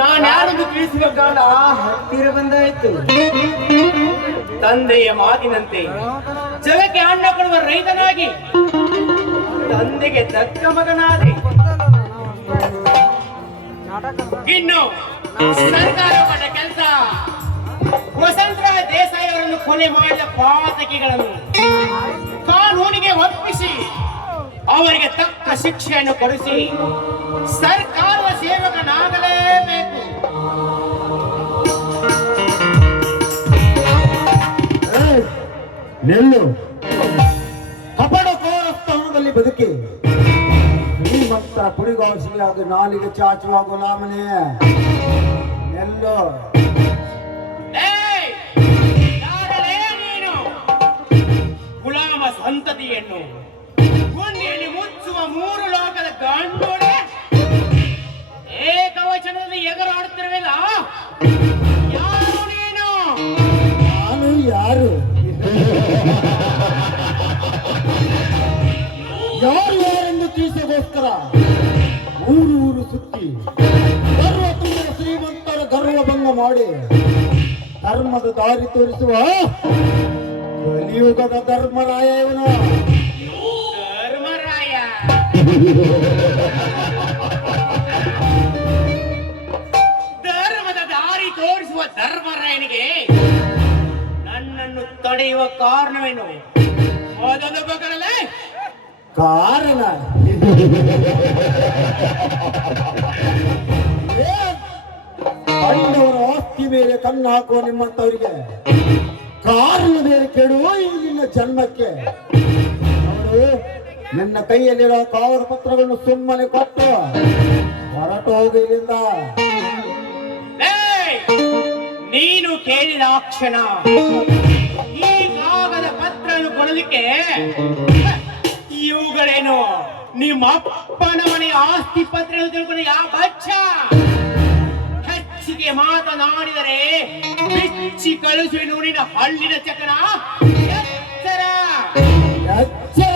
ನಾನು ಯಾರನ್ನು ತಿಳಿಸುವ ಕಾಲ ಹತ್ತಿರ ಬಂದಾಯಿತು. ತಂದೆಯ ಮಾತಿನಂತೆ ಜಗಕ್ಕೆ ಅನ್ನ ಕೊಡುವ ರೈತನಾಗಿ ತಂದೆಗೆ ತಕ್ಕ ಮಗನಾದೆ. ಇನ್ನು ಸರ್ಕಾರ ಪಟ್ಟ ಕೆಲಸ ವಸಂತರಾಯ ದೇಸಾಯಿ ಅವರನ್ನು ಕೊಲೆ ಮಾಡಿದ ಪಾತಕಿಗಳನ್ನು ಕಾನೂನಿಗೆ ಒಪ್ಪಿಸಿ ಅವರಿಗೆ ತಕ್ಕ ಶಿಕ್ಷೆಯನ್ನು ಕೊಡಿಸಿ ಸರ್ಕಾರದ ಸೇವಕನಾಗಲೇಬೇಕು. ನೆಲ್ಲು ಕಪಡ ಕೋರಸ್ಥಾನದಲ್ಲಿ ಬದುಕಿ ಶ್ರೀಮಂತರ ಪುಡಿಗಾಸಿ ಅದು ನಾಲಿಗೆ ಚಾಚುವ ಗುಲಾಮನೇ ನೆಲ್ಲು. ನೀನು ಗುಲಾಮ ಸಂತತಿಯನ್ನು ಗುಂಡಿಯಲ್ಲಿ ಮುಚ್ಚುವ ಮೂರು ಲೋಕದ ಗಂಡೋಡೆ ಏಕವಚನದಲ್ಲಿ ಎಗರಾಡುತ್ತಿರುವೆಲ್ಲ. ಯಾರು ನೀನು? ನಾನು ಯಾರು? ಯಾರು ಯಾರೆಂದು ತಿಳಿಸೋಗೋಸ್ಕರ ಊರು ಊರು ಸುತ್ತಿ ಗರ್ವ ತುಂಬ ಶ್ರೀಮಂತರ ಗರ್ವಭಂಗ ಮಾಡಿ ಧರ್ಮದ ದಾರಿ ತೋರಿಸುವ ಕಲಿಯುಗದ ಧರ್ಮರಾಯ ಇವನು. ಧರ್ಮರಾಯ ಧರ್ಮದ ದಾರಿ ತೋರಿಸುವ ಧರ್ಮರಾಯನಿಗೆ ನನ್ನನ್ನು ತಡೆಯುವ ಕಾರಣವೇನು? ಮೊದಲು ಬಗಲೇ ಕಾರಣ ಕಂಡವರ ಆಸ್ತಿ ಮೇಲೆ ಕಣ್ಣು ಹಾಕುವ ನಿಮ್ಮಂತವರಿಗೆ ಕಾರಣ ಬೇರೆ ಕೆಡುವ ಈಗಿನ ಜನ್ಮಕ್ಕೆ. ಅವರು ನಿನ್ನ ಕೈಯಲ್ಲಿರೋ ಕಾಗದ ಪತ್ರಗಳನ್ನು ಸುಮ್ಮನೆ ಕೊಟ್ಟು ಹೊರಟು ಹೋಗಿ ಇಲ್ಲಿಂದ. ನೀನು ಕೇಳಿದ ಕ್ಷಣ ಈ ಕಾಗದ ಪತ್ರವನ್ನು ಕೊಡಲಿಕ್ಕೆ ಇವುಗಳೇನು ನಿಮ್ಮ ಅಪ್ಪನ ಮನೆಯ ಆಸ್ತಿ ಪತ್ರ ತಿಳ್ಕೊಂಡು ಯಾವ ಬಚ್ಚ ಹೆಚ್ಚಿಗೆ ಮಾತನಾಡಿದರೆ ಬಿಚ್ಚಿ ಕಳಿಸುವ ನೋಡಿನ ಹಳ್ಳಿನ ಚಕನ. ಎಚ್ಚರ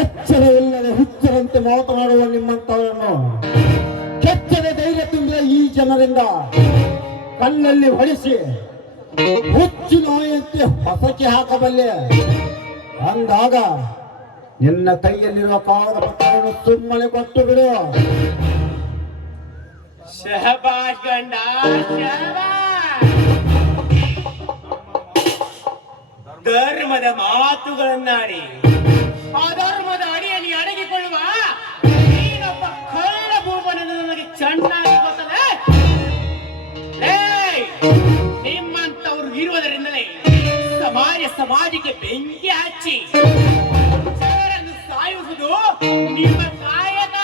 ಎಚ್ಚರವಿಲ್ಲದೆ ಹುಚ್ಚರಂತೆ ಮಾತನಾಡುವ ನಿಮ್ಮಂತವರನ್ನು ಕೆಚ್ಚದ ಧೈರ್ಯ ತುಂಬಿದ ಈ ಜನರಿಂದ ಕಣ್ಣಲ್ಲಿ ಹೊಡಿಸಿ ಹುಚ್ಚು ನಾಯಿಯಂತೆ ಹೊಸಕಿ ಹಾಕಬಲ್ಲೆ ಅಂದಾಗ ನಿನ್ನ ಕೈಯಲ್ಲಿರುವ ಕಾಗದ ಪತ್ರವನ್ನು ಸುಮ್ಮನೆ ಕೊಟ್ಟು ಬಿಡು. ಶಹಬಾಷ್ ಗಂಡ ಶಹಬಾಷ್. ಧರ್ಮದ ಮಾತುಗಳನ್ನಾಡಿ ಅಧರ್ಮದ ಅಡಿಯಲ್ಲಿ ಅಡಗಿಕೊಳ್ಳುವ ನೀನೊಬ್ಬ ಕಳ್ಳ ಭೂಮನನ್ನು ನನಗೆ ಚೆನ್ನಾಗಿ ಗೊತ್ತದೆ. ನಿಮ್ಮಂತವರು ಇರುವುದರಿಂದಲೇ ಸಮಾಜಕ್ಕೆ ಬೆಂಕಿ ಹಚ್ಚಿ ಜನರನ್ನು ಸಾಯಿಸುವುದು ನಿಮ್ಮ ಕಾಯಕ.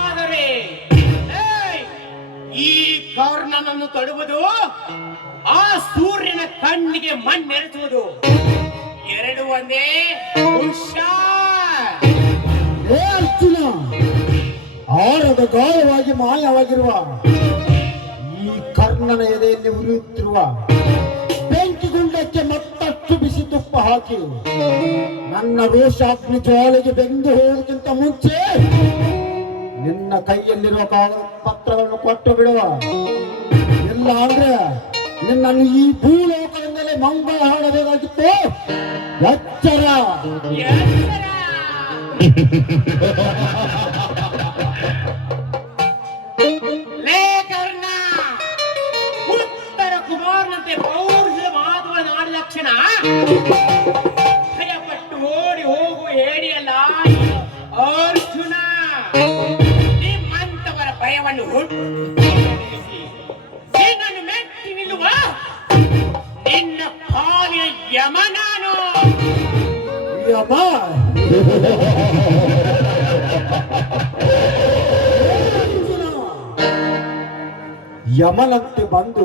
ಆದರೆ ಈ ಕರ್ಣನನ್ನು ತಡುವುದು ಆ ಸೂರ್ಯನ ಕಣ್ಣಿಗೆ ಮಣ್ಣೆರೆಸುವುದು ಎರಡು ಒಂದೇ. ಅರ್ಜುನ, ಆರದ ಗಾಯವಾಗಿ ಮಾಯವಾಗಿರುವ ಈ ಕರ್ಣನ ಎದೆಯಲ್ಲಿ ಉರಿಯುತ್ತಿರುವ ಬೆಂಕಿಗುಂಡಕ್ಕೆ ಮತ್ತಷ್ಟು ಬಿಸಿ ತುಪ್ಪ ಹಾಕಿ ನನ್ನ ರೋಷಾಗ್ನಿ ಜ್ವಾಲೆಗೆ ಬೆಂದು ಹೋಗೋದಕ್ಕಿಂತ ಮುಂಚೆ ನಿನ್ನ ಕೈಯಲ್ಲಿರುವ ಕಾಗದ ಪತ್ರಗಳನ್ನು ಕೊಟ್ಟು ಬಿಡುವ. ಇಲ್ಲ ಅಂದ್ರೆ ನಿನ್ನನ್ನು ಈ ಭೂಲೋಕದಿಂದಲೇ ಮಂಗಳ ಹಾಡಬೇಕಾಗಿತ್ತು. ಎಚ್ಚರ. ಉತ್ತರ ಕುಮಾರನಂತೆ ಪೌರುಷದ ಮಾತುಗಳನ್ನಾಡಿದ ಕ್ಷಣ ಭಯಪಟ್ಟು ಓಡಿ ಹೋಗುವ ಹೇಡಿಯಲ್ಲ ಅರ್ಜುನ. ನಿಮ್ಮಂತವರ ಭಯವನ್ನು ನಿನ್ನನ್ನು ಮೆಟ್ಟಿ ನಿಲ್ಲುವ ನಿನ್ನ ಪಾಲಿನ ಯಮ ನಾನು. ಯಮ ಯಮನಂತೆ ಬಂದು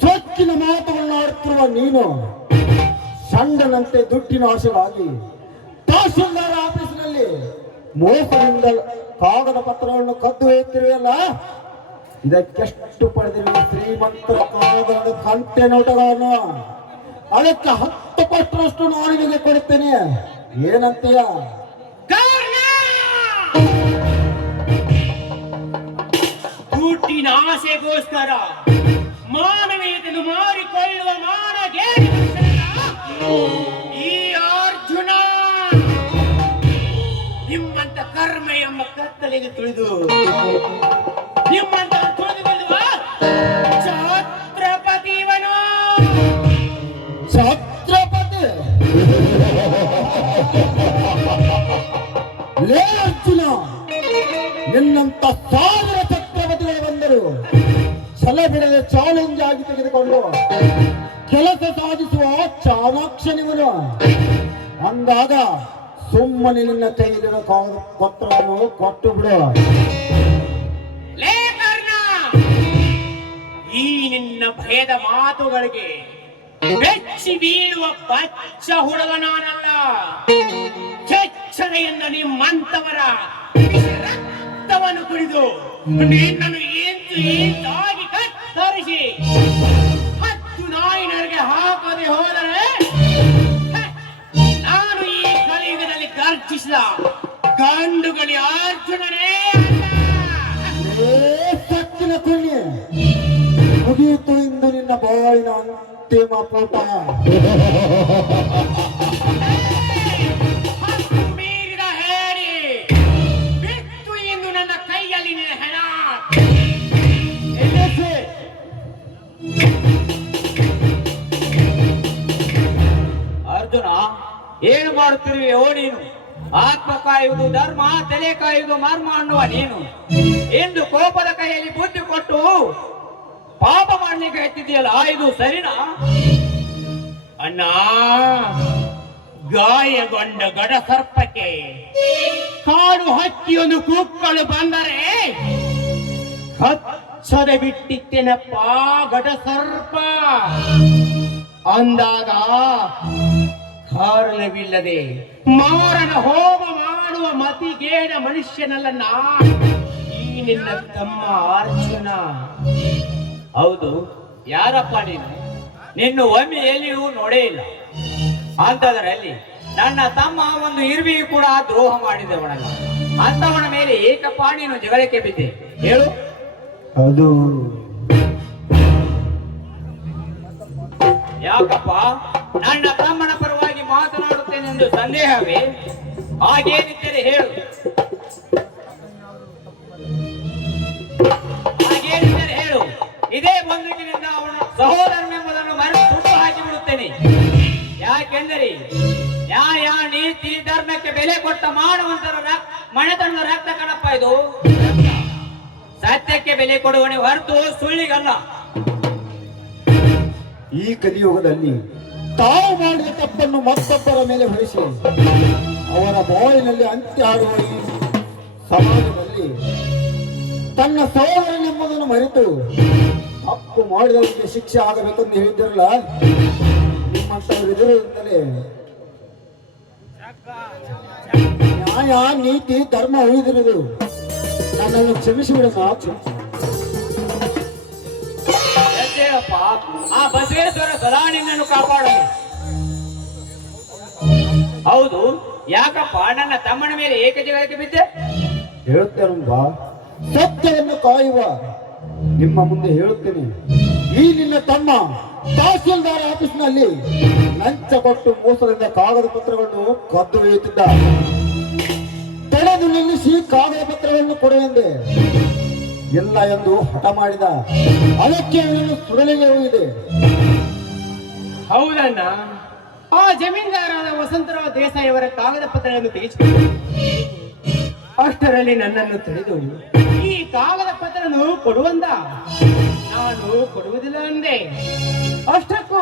ಸೊಕ್ಕಿನ ಮಾತುಗಳನ್ನು ಆಡುತ್ತಿರುವ ನೀನು ಷಂಡನಂತೆ ದುಡ್ಡಿನ ಆಶೆಗಾಗಿ ತಹಶೀಲ್ದಾರ್ ಆಫೀಸಿನಲ್ಲಿ ಮೋಸದಿಂದ ಕಾಗದ ಪತ್ರವನ್ನು ಕದ್ದು ಒಯ್ಯುತ್ತಿರುವಲ್ಲ. ಇದಕ್ಕೆಷ್ಟು ಪಡೆದಿರುವ ಶ್ರೀಮಂತರ ಕಾಗದ ಕಂತೆ ನೋಟಗಳನ್ನು ಅದಕ್ಕೆ 10 ಕೊಟ್ಟರಷ್ಟು ನಾನು ನಿನಗೆ ಕೊಡುತ್ತೇನೆ. ಏನಂತೀಯ? ಕರ್ಣ! ದುಡ್ಡಿನ ಆಸೆಗೋಸ್ಕರ ಮಾನವೀಯತೆಯನ್ನು ಮಾರಿಕೊಳ್ಳುವ ಮಾನಗೆ ಈ ಅರ್ಜುನ ನಿಮ್ಮಂತ ಕರ್ಮ ಎಂಬ ಕತ್ತಲೆಗೆ ತುಳಿದು ನಿಮ್ಮಂತ ತುಳಿದು ಛತ್ರಪತಿ ಇವನು. ಛತ್ರಪತಿ ಲೇ ಅರ್ಜುನ, ನಿನ್ನಂತ ಸಾವಿರ ಛತ್ರಪತಿಗಳು ಬಂದರು ಛಲ ಬಿಡದೆ ಚಾಲೆಂಜ್ ಆಗಿ ತೆಗೆದುಕೊಂಡು ಕೆಲಸ ಸಾಧಿಸುವ ಚಾಣಾಕ್ಷನಿವನು. ಅಂದಾಗ ಸುಮ್ಮನೆ ನಿನ್ನ ಕೈಲಿರೋ ಪತ್ರವನ್ನು ಕೊಟ್ಟು ಬಿಡು. ಲೇ ಕರ್ಣ, ಈ ನಿನ್ನ ಭಯದ ಮಾತುಗಳಿಗೆ ಬೆಚ್ಚಿ ಬೀಳುವ ಬಚ್ಚ ಹುಡುಗ ನಾನಲ್ಲ. ಎಚ್ಚರೆಯಿಂದ ನಿಮ್ಮಂತವರ ರಕ್ತವನ್ನು ಕುಡಿದು ನಿನ್ನನ್ನು ಇಂದಾಗಿ ಕತ್ತರಿಸಿ 10 ನಾಯಿನರಿಗೆ ಹಾಕದೆ ಹೋದರೆ ನಾನು ಈ ಕಲಿಯುಗದಲ್ಲಿ ಗರ್ಜಿಸಿದ ಗಂಡುಗಳಿ ಅರ್ಜುನನೇ ಅಲ್ಲ. ಸತ್ತಿನ ಕುಣಿ ಮುಗಿಯಿತು ಇಂದು ನಿನ್ನ ಬಾಳಿನ ಅಂತಿಮ ಪೂಟ. ಹಕ್ಕು ಮೀರಿದ ಹೇಳಿ ಬಿಟ್ಟು ಇಂದು ನನ್ನ ಕೈಯಲ್ಲಿ ನಿನ್ನ ಹೆಣ. ಅರ್ಜುನ, ಏನು ಮಾಡುತ್ತಿರುವೆಯೋ ನೀನು? ಆತ್ಮ ಕಾಯುವುದು ಧರ್ಮ, ತಲೆ ಕಾಯುವುದು ಮರ್ಮ ಅನ್ನುವ ನೀನು ಎಂದು ಕೋಪದ ಕೈಯಲ್ಲಿ ಬುದ್ಧಿ ಕೊಟ್ಟು ಪಾಪ ಮಾಡಲಿಕ್ಕೆ ಎತ್ತಿದೆಯಲ್ಲ, ಇದು ಸರಿನಾ? ಅಣ್ಣ, ಗಾಯಗೊಂಡ ಗಡ ಸರ್ಪಕ್ಕೆ ಕಾಡು ಹಕ್ಕಿಯೊಂದು ಕೂಕ್ಕಲು ಬಂದರೆ ಹಚ್ಚದೆ ಬಿಟ್ಟಿತ್ತೇನಪ್ಪ ಗಡ ಸರ್ಪ ಅಂದಾಗ ಕಾರಣವಿಲ್ಲದೆ ಮಾರನ ಹೋಮ ಮಾಡುವ ಮತಿಗೇಡ ಮನುಷ್ಯನಲ್ಲ ನಾ ಈ ನಿನ್ನ ತಮ್ಮ ಅರ್ಜುನ. ಹೌದು, ಯಾರಪ್ಪ ನೀನು? ನಿನ್ನ ಒಮ್ಮೆ ಎಲ್ಲಿಯೂ ನೋಡೇ ಇಲ್ಲ. ಅಂತದರಲ್ಲಿ ನನ್ನ ತಮ್ಮ ಒಂದು ಇರ್ವಿಯು ಕೂಡ ದ್ರೋಹ ಮಾಡಿದವನಲ್ಲ. ಅಂತವನ ಮೇಲೆ ಏಕಪ್ಪ ನೀನು ಜಗಳಕ್ಕೆ ಬಿದ್ದೆ? ಹೇಳು. ಅದು ಯಾಕಪ್ಪ? ನನ್ನ ತಮ್ಮನ ಪರವಾಗಿ ಮಾತನಾಡುತ್ತೇನೆಂದು ಸಂದೇಹವೇ? ಹಾಗೇನಿದ್ದರೆ ಹೇಳು. ಹಾಗೇನಿದ್ದರೆ ಹೇಳು. ಇದೇ ಬಂದೂಕಿನಿಂದ ಅವನ ಸಹೋದರನೆಂಬುದನ್ನು ಮರೆತು ಸುಟ್ಟು ಹಾಕಿ ಬಿಡುತ್ತೇನೆ. ಯಾಕೆಂದರೆ ನ್ಯಾಯ, ನೀತಿ, ಧರ್ಮಕ್ಕೆ ಬೆಲೆ ಕೊಟ್ಟ ಮಾನವಂತರ ಮನೆತನದ ರಕ್ತ ಕಣಪ್ಪ ಇದು. ಸತ್ಯಕ್ಕೆ ಬೆಲೆ ಕೊಡುವನೇ ಹೊರತು ಸುಳ್ಳಿಗಲ್ಲ. ಈ ಕಲಿಯುಗದಲ್ಲಿ ತಾವು ಮಾಡಿದ ತಪ್ಪನ್ನು ಮತ್ತೊಬ್ಬರ ಮೇಲೆ ಹೊರಿಸಿ ಅವರ ಬಾಳಿನಲ್ಲಿ ಅಂತ್ಯ ಆಡುವ ಈ ಸಮಾಜದಲ್ಲಿ ತನ್ನ ಸಹೋದರನೆಂಬುದನ್ನು ಮರೆತು ತಪ್ಪು ಮಾಡಿದವರಿಗೆ ಶಿಕ್ಷೆ ಆಗಬೇಕೆಂದು ಹೇಳಿದ್ರಲ್ಲ, ನಿಮ್ಮಂತವರು ಎದುರಿಂದಲೇ ನ್ಯಾಯ, ನೀತಿ, ಧರ್ಮ ಉಳಿದಿರುವುದು. ನನ್ನನ್ನು ಕ್ಷಮಿಸಿಬಿಡಮ್ಮ. ಎದ್ದೇಳಪ್ಪ, ಆ ಬಸವೇಶ್ವರ ಸದಾ ನಿನ್ನನ್ನು ಕಾಪಾಡಲಿ. ಹೌದು, ಯಾಕಪ್ಪ ನನ್ನ ತಮ್ಮನ ಮೇಲೆ ಏಕ ಜಗಳಕ್ಕೆ ಬಿದ್ದೆ? ಹೇಳುತ್ತೇನಂಬ, ಸತ್ಯವನ್ನು ಕಾಯುವ ನಿಮ್ಮ ಮುಂದೆ ಹೇಳುತ್ತೇನೆ. ಈ ನಿನ್ನ ತಮ್ಮ ತಹಸೀಲ್ದಾರ್ ಆಫೀಸ್ನಲ್ಲಿ ಲಂಚ ಕೊಟ್ಟು ಮೋಸದಿಂದ ಕಾಗದ ಪತ್ರಗಳನ್ನು ಕದ್ದು ಒಯ್ಯುತ್ತಿದ್ದ. ತಡೆದು ನಿಲ್ಲಿಸಿ ಕಾಗದ ಪತ್ರವನ್ನು ಕೊಡುವೆಂದೆ ಇಲ್ಲ ಎಂದು ಹಠ ಮಾಡಿದ. ಅದಕ್ಕೆ ಅವನನ್ನು ಸುಡಲಿಗೆ ಹೋಗಿದೆ. ಹೌದಣ್ಣ, ಆ ಜಮೀನ್ದಾರರಾದ ವಸಂತರಾವ್ ದೇಸಾಯಿ ಅವರ ಕಾಗದ ಪತ್ರಗಳನ್ನು ತೆಗೆಸಿಕೊಂಡು ಅಷ್ಟರಲ್ಲಿ ನನ್ನನ್ನು ತಡೆದು ಈ ಕಾಗದ ಪತ್ರವನ್ನು ಕೊಡುವಂದ. ನಾನು ಕೊಡುವುದಿಲ್ಲ ಅಂದೆ. ಅಷ್ಟಕ್ಕೂ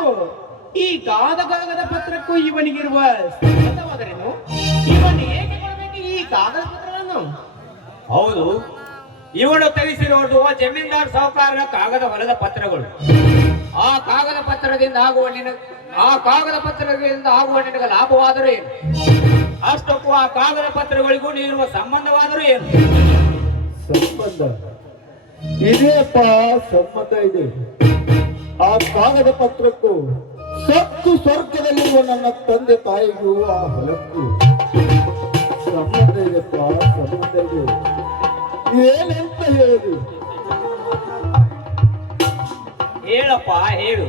ಈ ಕಾಗದ ಪತ್ರಕ್ಕೂ ಇವನಿಗಿರುವ ಸಂಬಂಧವಾದರೇನು? ಇವನು ಏಕೆ ಕೊಡಬೇಕು ಈ ಕಾಗದ ಪತ್ರವನ್ನು? ಹೌದು, ಇವನು ತೆಗೆಸಿರುವುದು ಜಮೀನ್ದಾರ್ ಸಾಹುಕಾರರ ಕಾಗದ ಹೊಲದ ಪತ್ರಗಳು. ಆ ಕಾಗದ ಪತ್ರದಿಂದ ಆಗುವ ನಿನಗೆ ಲಾಭವಾದರೂ ಏನು? ಅಷ್ಟಕ್ಕೂ ಆ ಕಾಗದ ಪತ್ರಗಳಿಗೂ ನೀಡುವ ಸಂಬಂಧವಾದರೂ ಏನು? ಸಂಬಂಧ ಇದೆಯಪ್ಪ, ಸಂಬಂಧ ಇದೆ. ಆ ಕಾಗದ ಪತ್ರಕ್ಕೂ ಸತ್ತು ಸ್ವರ್ಗದಲ್ಲಿ ಇಲ್ಲಿರುವ ನನ್ನ ತಂದೆ ತಾಯಿಗೂ ಆ ಹೊಲಕ್ಕೂ ಸಂಬಂಧ ಇದೆಪ್ಪ, ಸಂಬಂಧ ಇದೆ. ಏನಂತ ಹೇಳುದು? ಹೇಳಪ್ಪ ಹೇಳು,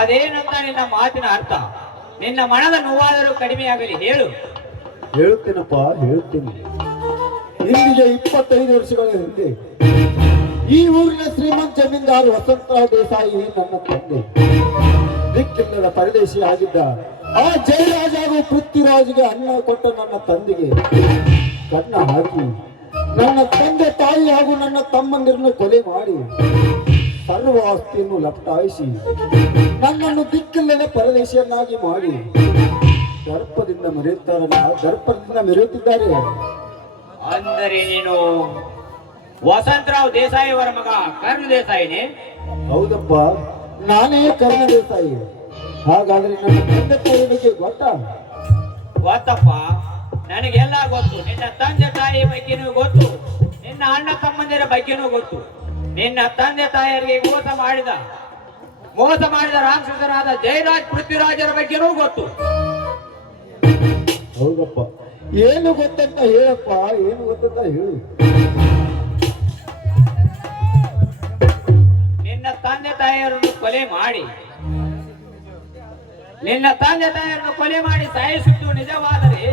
ಅದೇನಂತ ನಿನ್ನ ಮಾತಿನ ಅರ್ಥ? ನಿನ್ನ ಮನದ ನೋವಾದರೂ ಕಡಿಮೆಯಾಗಲಿ, ಹೇಳು. ಹೇಳ್ತೇನಪ್ಪ, ಹೇಳ್ತೀನಿ. ಇಂದಿಗೆ 25 ವರ್ಷಗಳ ಹಿಂದೆ ಈ ಊರಿನ ಶ್ರೀಮಂತ ಜಮೀನ್ದಾರ್ ವಸಂತರಾವ್ ದೇಸಾಯಿ ನನ್ನ ತಂದೆ. ದಿಕ್ಕಿಲ್ಲದ ಪರದೇಶಿ ಆಗಿದ್ದ ಆ ಜಯರಾಜ ಹಾಗೂ ಪೃಥ್ವಿರಾಜ್ಗೆ ಅನ್ನ ಕೊಟ್ಟ ನನ್ನ ತಂದೆಗೆ ಕನ್ನ ಹಾಕಿ ನನ್ನ ತಂದೆ ತಾಯಿ ಹಾಗೂ ನನ್ನ ತಮ್ಮಂದಿರನ್ನು ಕೊಲೆ ಮಾಡಿ ಸರ್ವ ಆಸ್ತಿಯನ್ನು ಲಪಟಾಯಿಸಿ ನನ್ನನ್ನು ದಿಕ್ಕಿಲ್ಲದ ಪರದೇಶಿಯನ್ನಾಗಿ ಮಾಡಿ ದರ್ಪದಿಂದ ಮೆರೆಯುತ್ತಿದ್ದಾರೆ. ಅಂದರೆ ನೀನು ವಸಂತರಾವ್ ದೇಸಾಯಿ ಅವರ ಮಗ ಕರ್ಣ ದೇಸಾಯಿನೇ? ಹೌದಪ್ಪ, ನಾನೇ ಕರ್ಣ ದೇಸಾಯಿ. ಹಾಗಾದ್ರೆ ನನ್ನ ತಂದೆ ತಾಯಿ ಬಗ್ಗೆ ಗೊತ್ತಾ? ಗೊತ್ತಪ್ಪ, ನನಗೆಲ್ಲ ಗೊತ್ತು. ನಿನ್ನ ತಂದೆ ತಾಯಿ ಬಗ್ಗೆನೂ ಗೊತ್ತು, ನಿನ್ನ ಅಣ್ಣ ತಮ್ಮಂದಿರ ಬಗ್ಗೆನೂ ಗೊತ್ತು. ನಿನ್ನ ತಂದೆ ತಾಯಿಯರಿಗೆ ಮೋಸ ಮಾಡಿದ ರಾಕ್ಷಸರಾದ ಜಯರಾಜ್ ಪೃಥ್ವಿರಾಜರ ಬಗ್ಗೆನೂ ಗೊತ್ತು. ಹೌದಪ್ಪ, ಏನು ಗೊತ್ತಂತ ಹೇಳಪ್ಪ, ಏನು ಗೊತ್ತಂತ ಹೇಳು. ನಿನ್ನ ತಂದೆ ತಾಯಿಯರನ್ನು ಕೊಲೆ ಮಾಡಿ ಸಾಯಿಸಿದ್ದು ನಿಜವಾದರೆ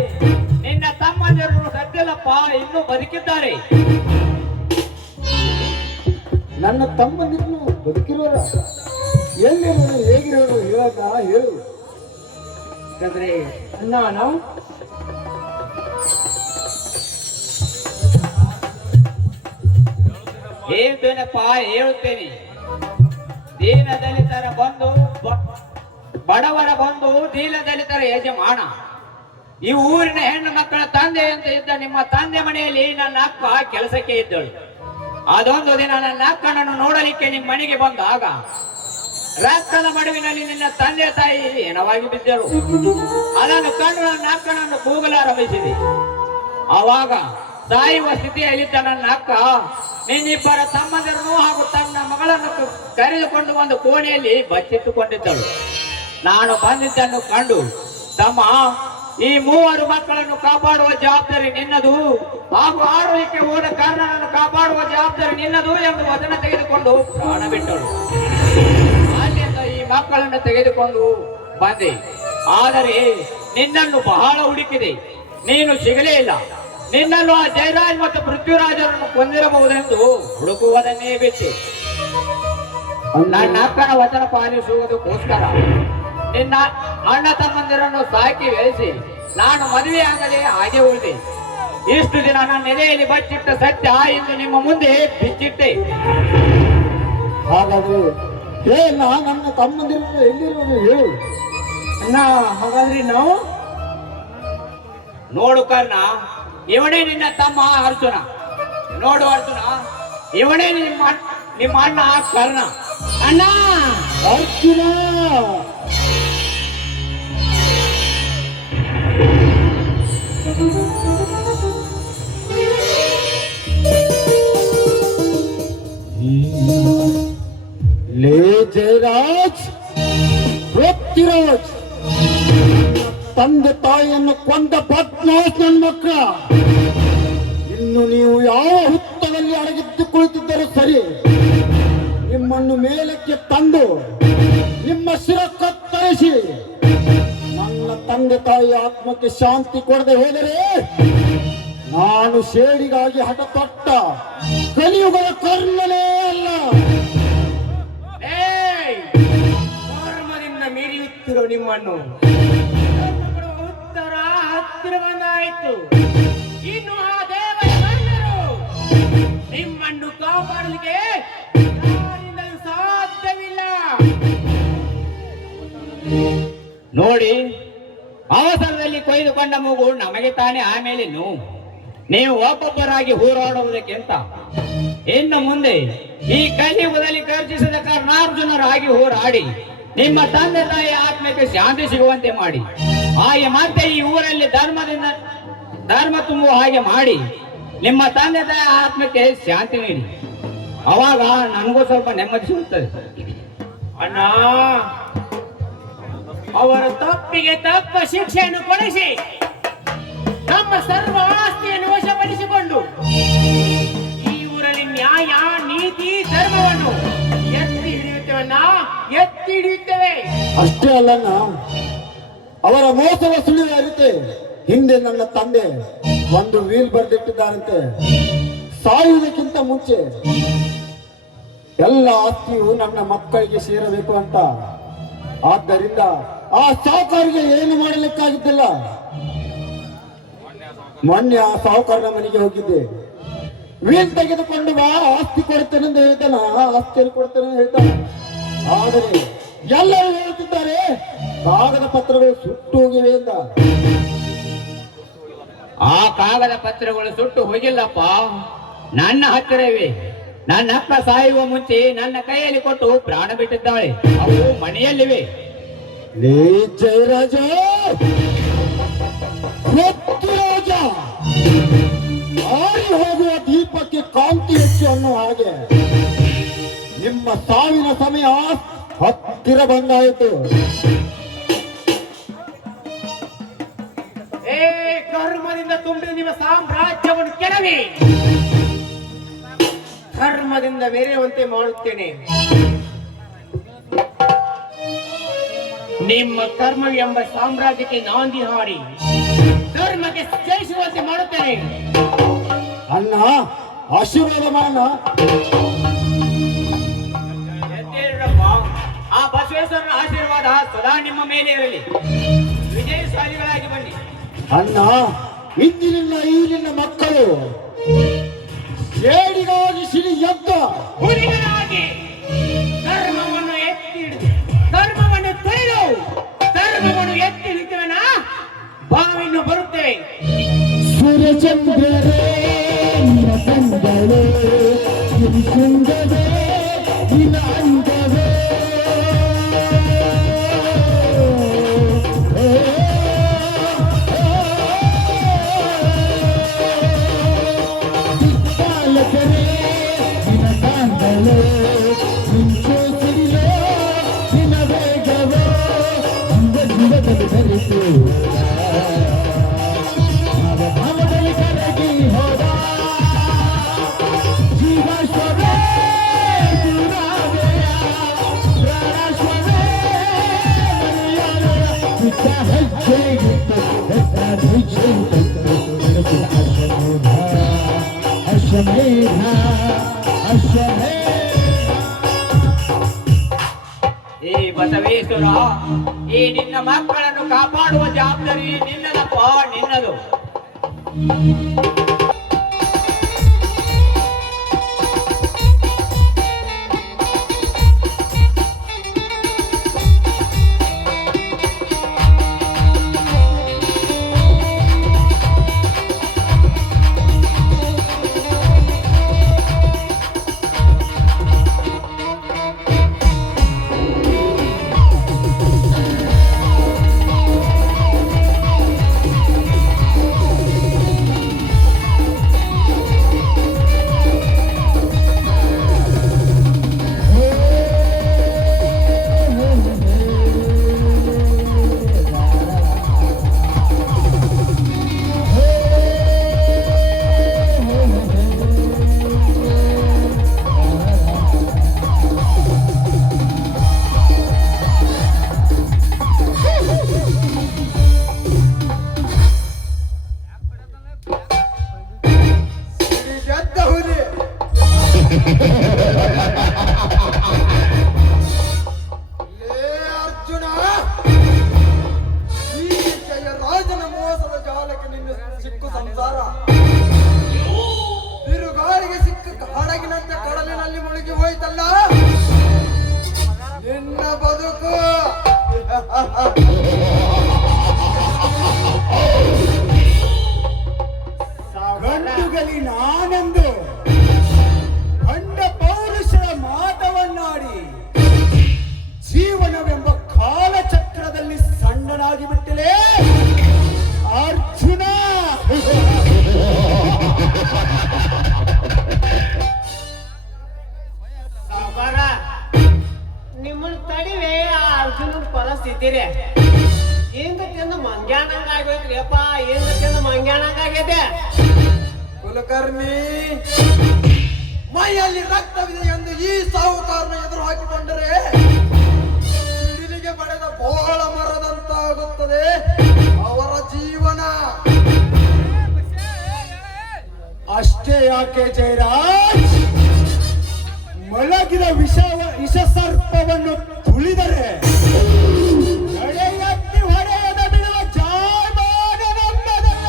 ನಿನ್ನ ತಮ್ಮಂದಿರನ್ನು ಸತ್ತಿಲ್ಲಪ್ಪ, ಇನ್ನೂ ಬದುಕಿದ್ದಾರೆ. ನನ್ನ ತಮ್ಮಂದಿರನ್ನು ಬದುಕಿರೋರ? ಎಲ್ಲಿರೋರು, ಹೇಗಿರೋರು ಹೇಳಣ್ಣ, ಹೇಳು. ಯಾಕಂದ್ರೆ ಅಣ್ಣ ನಾವು ಹೇಳ್ತೇನಪ್ಪ, ಹೇಳುತ್ತೇನೆ. ದೀನ ದಲಿತರ ಬಡವರ ಬಂಧು, ದೀನ ದಲಿತರ ಯಜಮಾನ, ಈ ಊರಿನ ಹೆಣ್ಣು ಮಕ್ಕಳ ತಂದೆ ಅಂತ ಇದ್ದ ನಿಮ್ಮ ತಂದೆ ಮನೆಯಲ್ಲಿ ನನ್ನ ಅಕ್ಕ ಕೆಲಸಕ್ಕೆ ಇದ್ದಳು. ಅದೊಂದು ದಿನ ನನ್ನ ಅಕ್ಕನನ್ನು ನೋಡಲಿಕ್ಕೆ ನಿಮ್ಮ ಮನೆಗೆ ಬಂದಾಗ ರಕ್ತದ ಮಡುವಿನಲ್ಲಿ ನಿನ್ನ ತಂದೆ ತಾಯಿ ಏನವಾಗಿ ಬಿದ್ದರು. ಅದನ್ನು ಕಂಡು ನನ್ನ ಅಕ್ಕನನ್ನು ಕೂಗಲಾರಂಭಿಸಿದೆ. ಆವಾಗ ಸಾಯುವ ಸ್ಥಿತಿಯಲ್ಲಿದ್ದ ನನ್ನ ಅಕ್ಕ ನಿನ್ನಿಬ್ಬರ ತಮ್ಮಂದಿರನ್ನು ಹಾಗೂ ತನ್ನ ಮಗಳನ್ನು ಕರೆದುಕೊಂಡು ಒಂದು ಕೋಣೆಯಲ್ಲಿ ಬಚ್ಚಿಟ್ಟುಕೊಂಡಿದ್ದಳು. ನಾನು ಬಂದಿದ್ದನ್ನು ಕಂಡು, ತಮ್ಮ, ಈ 3 ಮಕ್ಕಳನ್ನು ಕಾಪಾಡುವ ಜವಾಬ್ದಾರಿ ನಿನ್ನದು ಹಾಗೂ ಆರೋಗ್ಯಕ್ಕೆ ಹೋದ ಕರ್ಣನನ್ನು ಕಾಪಾಡುವ ಜವಾಬ್ದಾರಿ ನಿನ್ನದು ಎಂದು ವಚನ ತೆಗೆದುಕೊಂಡು ಪ್ರಾಣ ಬಿಟ್ಟಳು. ಅಲ್ಲಿಂದ ಈ ಮಕ್ಕಳನ್ನು ತೆಗೆದುಕೊಂಡು ಬಂದೆ. ಆದರೆ ನಿನ್ನನ್ನು ಬಹಳ ಹುಡುಕಿದೆ, ನೀನು ಸಿಗಲೇ ಇಲ್ಲ. ನಿನ್ನನ್ನು ಆ ಜಯರಾಜ್ ಮತ್ತು ಪೃಥ್ವಿರಾಜರನ್ನು ಕೊಂದಿರಬಹುದೆಂದು ಹುಡುಕುವುದನ್ನೇ ಬಿಟ್ಟೆ. ನನ್ನ ಅಕ್ಕನ ವಚನ ಪಾಲಿಸುವುದಕ್ಕೋಸ್ಕರ ನಿನ್ನ ಅಣ್ಣ ತಮ್ಮಂದಿರನ್ನು ಸಾಕಿ ಬೆಳೆಸಿ ನಾನು ಮದುವೆಯಾಗದೆ ಹಾಗೆ ಉಳಿದೆ. ಇಷ್ಟು ದಿನ ನನ್ನ ಎದೆಯಲ್ಲಿ ಬಚ್ಚಿಟ್ಟ ಸತ್ಯ ಇಂದು ನಿಮ್ಮ ಮುಂದೆ ಬಿಚ್ಚಿಟ್ಟೆ. ಹಾಗಾದ್ರೆ ನನ್ನ ತಮ್ಮಂದಿರನ್ನು ಎಲ್ಲಿರೋರು ಹೇಳು ಅಣ್ಣ. ಹಾಗಾದ್ರೆ ನಾವು ನೋಡು ಕರ್ಣ, ಇವನೇ ನಿನ್ನ ತಮ್ಮ ಅರ್ಜುನ. ನೋಡು ಅರ್ಜುನ, ಇವನೇ ನಿಮ್ಮ ಅಣ್ಣ ಕರ್ಣ. ಅಣ್ಣ ಅರ್ಜುನ, ಲೇ ಜಯರಾಜ್, ಪೃಥ್ವಿರಾಜ್, ತಂದೆ ತಾಯಿಯನ್ನು ಕೊಂದ ಬದ್ಮಾಶ್ ನನ್ನ ಮಕ್ಕಳ, ಇನ್ನು ನೀವು ಯಾವ ಹುತ್ತದಲ್ಲಿ ಅಡಗಿದ್ದು ಕುಳಿತಿದ್ದರೂ ಸರಿ, ನಿಮ್ಮನ್ನು ಮೇಲಕ್ಕೆ ತಂದು ನಿಮ್ಮ ಶಿರ ಕತ್ತರಿಸಿ ನನ್ನ ತಂದೆ ತಾಯಿ ಆತ್ಮಕ್ಕೆ ಶಾಂತಿ ಕೊಡದೆ ಹೋದರೆ ನಾನು ಶೇಡಿಗಾಗಿ ಹಠ ತೊಟ್ಟ ಕಲಿಯುಗದ ಕರ್ಣನೇ ಅಲ್ಲ. ಧರ್ಮದಿಂದ ಮೀರಿಯುತ್ತಿರೋ ನಿಮ್ಮನ್ನು ಉತ್ತರ ಹತ್ತಿರ ಬಂದಾಯಿತು. ಇನ್ನು ಆ ದೇವರ ಕರ್ಣರು ನಿಮ್ಮನ್ನು ಕಾಪಾಡಲಿಕ್ಕೆ ಯಾರಿಂದಲೂ ಸಾಧ್ಯವಿಲ್ಲ. ನೋಡಿ, ಅವಸರದಲ್ಲಿ ಕೊಯ್ದುಕೊಂಡ ಮಗು ನಮಗೆ ತಾನೇ ಆಮೇಲೆ ನೀವು ಒಬ್ಬೊಬ್ಬರಾಗಿ ಹೋರಾಡುವುದಕ್ಕಿಂತ ಇನ್ನು ಮುಂದೆ ಈ ಕಲಿಯುಗದಲ್ಲಿ ಗರ್ಜಿಸಿದ ಕರ್ಣಾರ್ಜುನರಾಗಿ ಹೋರಾಡಿ ನಿಮ್ಮ ತಂದೆ ತಾಯಿ ಆತ್ಮಕ್ಕೆ ಶಾಂತಿ ಸಿಗುವಂತೆ ಮಾಡಿ, ಹಾಗೆ ಮತ್ತೆ ಈ ಊರಲ್ಲಿ ಧರ್ಮ ತುಂಬುವ ಹಾಗೆ ಮಾಡಿ ನಿಮ್ಮ ತಂದೆ ತಾಯಿ ಆತ್ಮಕ್ಕೆ ಶಾಂತಿ ನೀಡಿ. ಅವಾಗ ನನಗೂ ಸ್ವಲ್ಪ ನೆಮ್ಮದಿ ಸಿಗುತ್ತದೆ. ಅಣ್ಣ ಅವರ ತಪ್ಪಿಗೆ ತಕ್ಕ ಶಿಕ್ಷೆಯನ್ನು ಕೊಡಿಸಿ ನಮ್ಮ ಸರ್ವ ಆಸ್ತಿಯನ್ನು ವಶಪಡಿಸಿಕೊಂಡು ಈ ಊರಲ್ಲಿ ನ್ಯಾಯ ನೀತಿ ಧರ್ಮವನ್ನು ಎತ್ತಿ ಹಿಡಿಯುತ್ತೇವೆ. ಅಷ್ಟೇ ಅಲ್ಲಣ್ಣ, ಅವರ ಮೋಸದ ಸುಳಿವು ಅರಿತೆ ಹಿಂದೆ ನನ್ನ ತಂದೆ ಒಂದು ವೀಲ್ ಬರೆದಿಟ್ಟಿದ್ದಾರಂತೆ. ಸಾಯುವುದಕ್ಕಿಂತ ಮುಂಚೆ ಎಲ್ಲ ಆಸ್ತಿಯು ನನ್ನ ಮಕ್ಕಳಿಗೆ ಸೇರಬೇಕು ಅಂತ. ಆದ್ದರಿಂದ ಆ ಸಾಹುಕಾರಿಗೆ ಏನು ಮಾಡಲಿಕ್ಕಾಗಿದ್ದಿಲ್ಲ. ಮೊನ್ನೆ ಆ ಸಾಹುಕಾರನ ಮನೆಗೆ ಹೋಗಿದ್ದೆ. ವೀಲ್ ತೆಗೆದುಕೊಂಡು ಬಾ, ಆಸ್ತಿ ಕೊಡ್ತೇನೆ ಅಂತ ಹೇಳ್ತಾನ, ಆಸ್ತಿಯನ್ನು ಕೊಡ್ತೇನೆ ಅಂತ ಹೇಳ್ತಾನ. ಆದರೆ ಎಲ್ಲರೂ ಹೇಳುತ್ತಿದ್ದಾರೆ ಕಾಗದ ಪತ್ರಗಳು ಸುಟ್ಟು ಹೋಗಿವೆ ಅಂತ. ಆ ಕಾಗದ ಪತ್ರಗಳು ಸುಟ್ಟು ಹೋಗಿಲ್ಲಪ್ಪ, ನನ್ನ ಹತ್ತಿರ ಇವೆ. ನನ್ನ ಅಕ್ಕ ಸಾಯುವ ಮುಂಚೆ ನನ್ನ ಕೈಯಲ್ಲಿ ಕೊಟ್ಟು ಪ್ರಾಣ ಬಿಟ್ಟಿದ್ದಾಳೆ. ಅವು ಮನೆಯಲ್ಲಿವೆ. ಲೇ ಜಯರಾಜ, ರಾಜ, ಆರಿ ಹೋಗುವ ದೀಪಕ್ಕೆ ಕಾಂತಿ ಹೆಚ್ಚು ಅನ್ನೋ ಹಾಗೆ ನಿಮ್ಮ ಸಾವಿನ ಸಮಯ ಹತ್ತಿರ ಬಂದಾಯಿತು. ಕರ್ಮದಿಂದ ತುಂಬಿದ ನಿಮ್ಮ ಸಾಮ್ರಾಜ್ಯವನ್ನು ಕೆಡವಿ ಧರ್ಮದಿಂದ ಬೇರೆಯುವಂತೆ ಮಾಡುತ್ತೇನೆ. ನಿಮ್ಮ ಕರ್ಮ ಎಂಬ ಸಾಮ್ರಾಜ್ಯಕ್ಕೆ ನಾಂದಿ ಹಾಡಿ ಧರ್ಮಕ್ಕೆ ಜಯಿಸುವಂತೆ ಮಾಡುತ್ತೇನೆ. ಅಣ್ಣ, ಆಶೀರ್ವಾದ ಮಾಡೋಣ. ಆ ಬಸವೇಶ್ವರನ ಆಶೀರ್ವಾದ ಸದಾ ನಿಮ್ಮ ಮೇಲೆ ಇರಲಿ. ವಿಜಯಶಾಲಿಗಳಾಗಿ ಬನ್ನಿ. ಅಣ್ಣ, ಇಂದಿನಿಂದ ಈಗಿನ ಮಕ್ಕಳು ಏಡಿಗಾಗಿ ಸಿಡಿ ಎದ್ದ ಹುಲಿಗಳಾಗಿ ಧರ್ಮವನ್ನು ಎತ್ತಿ ಹಿಡಿದು ಧರ್ಮವನ್ನು ತೊರೆದು ಧರ್ಮವನ್ನು ಎತ್ತಿ ಹಿಡಿತೇವನ ಬಾವಿನ್ನು ಬರುತ್ತೇವೆ. ಸೂರ್ಯಚಂದ್ರರೇ ಕಂದರೇ ಸುಂದರೇ ಅಂದರೇ ಈ ಬಸವೇಶ್ವರ, ಈ ನಿನ್ನ ಮಕ್ಕಳನ್ನು ಕಾಪಾಡುವ ಜವಾಬ್ದಾರಿ ನಿನ್ನದಪ್ಪ, ನಿನ್ನದು. ಅರ್ಜುನ, ಈ ಜಯರಾಜನ ಮೋಸದ ಜಾಲಕ್ಕೆ ನಿನ್ನ ಸಿಕ್ಕು ಸಂಸಾರ ಬಿರುಗಾಳಿಗೆ ಸಿಕ್ಕ ಹಡಗಿನಂತೆ ಕಡಲಿನಲ್ಲಿ ಮುಳುಗಿ ಹೋಯ್ತಲ್ಲ ನಿನ್ನ ಬದುಕು. ಗಂಡುಗಲಿ ನಾನೆಂದು ಗಂಡ ಪೌರುಷರ ಮಾತವನ್ನಾಡಿ ಜೀವನವೆಂಬ ಕಾಲಚಕ್ರದಲ್ಲಿ ಸಣ್ಣನಾಗಿ ಬಿಟ್ಟಲೇ ಅರ್ಜುನ. ನಿಮ್ಮನ್ನು ತಡಿವೆ ಆ ಅರ್ಜುನ ಪರಿಸ್ಥಿತಿ ಏನ್ ಗತಿಯನ್ನ ಮಂಗ್ಯಾಣಂಗ ಆಗೋಯ್ತ್ರಿ ಅಪ್ಪ, ಏನ್ ಗತಿಯನ್ನ ಮಂಗ್ಯಾಣಂಗ ಆಗೈತೆ. ಕುಲಕರ್ಣಿ, ಮೈಯಲ್ಲಿ ರಕ್ತವಿದೆ ಎಂದು ಈ ಸಾಹುಕಾರನ ಎದುರು ಹಾಕಿಕೊಂಡರೆ ಸಿಡಿಲಿಗೆ ಪಡೆದ ಬೋಳ ಮರದಂತಾಗುತ್ತದೆ ಅವರ ಜೀವನ. ಅಷ್ಟೇ ಯಾಕೆ ಜಯರಾಜ್, ಮಲಗಿದ ವಿಷ ಸರ್ಪವನ್ನು ತುಳಿದರೆ ನಡೆಯತ್ತಿ ಹೊಡೆಯದ ಬಿಡುವ ಜಾಯಮಾನ ನಮ್ಮದಲ್ಲ.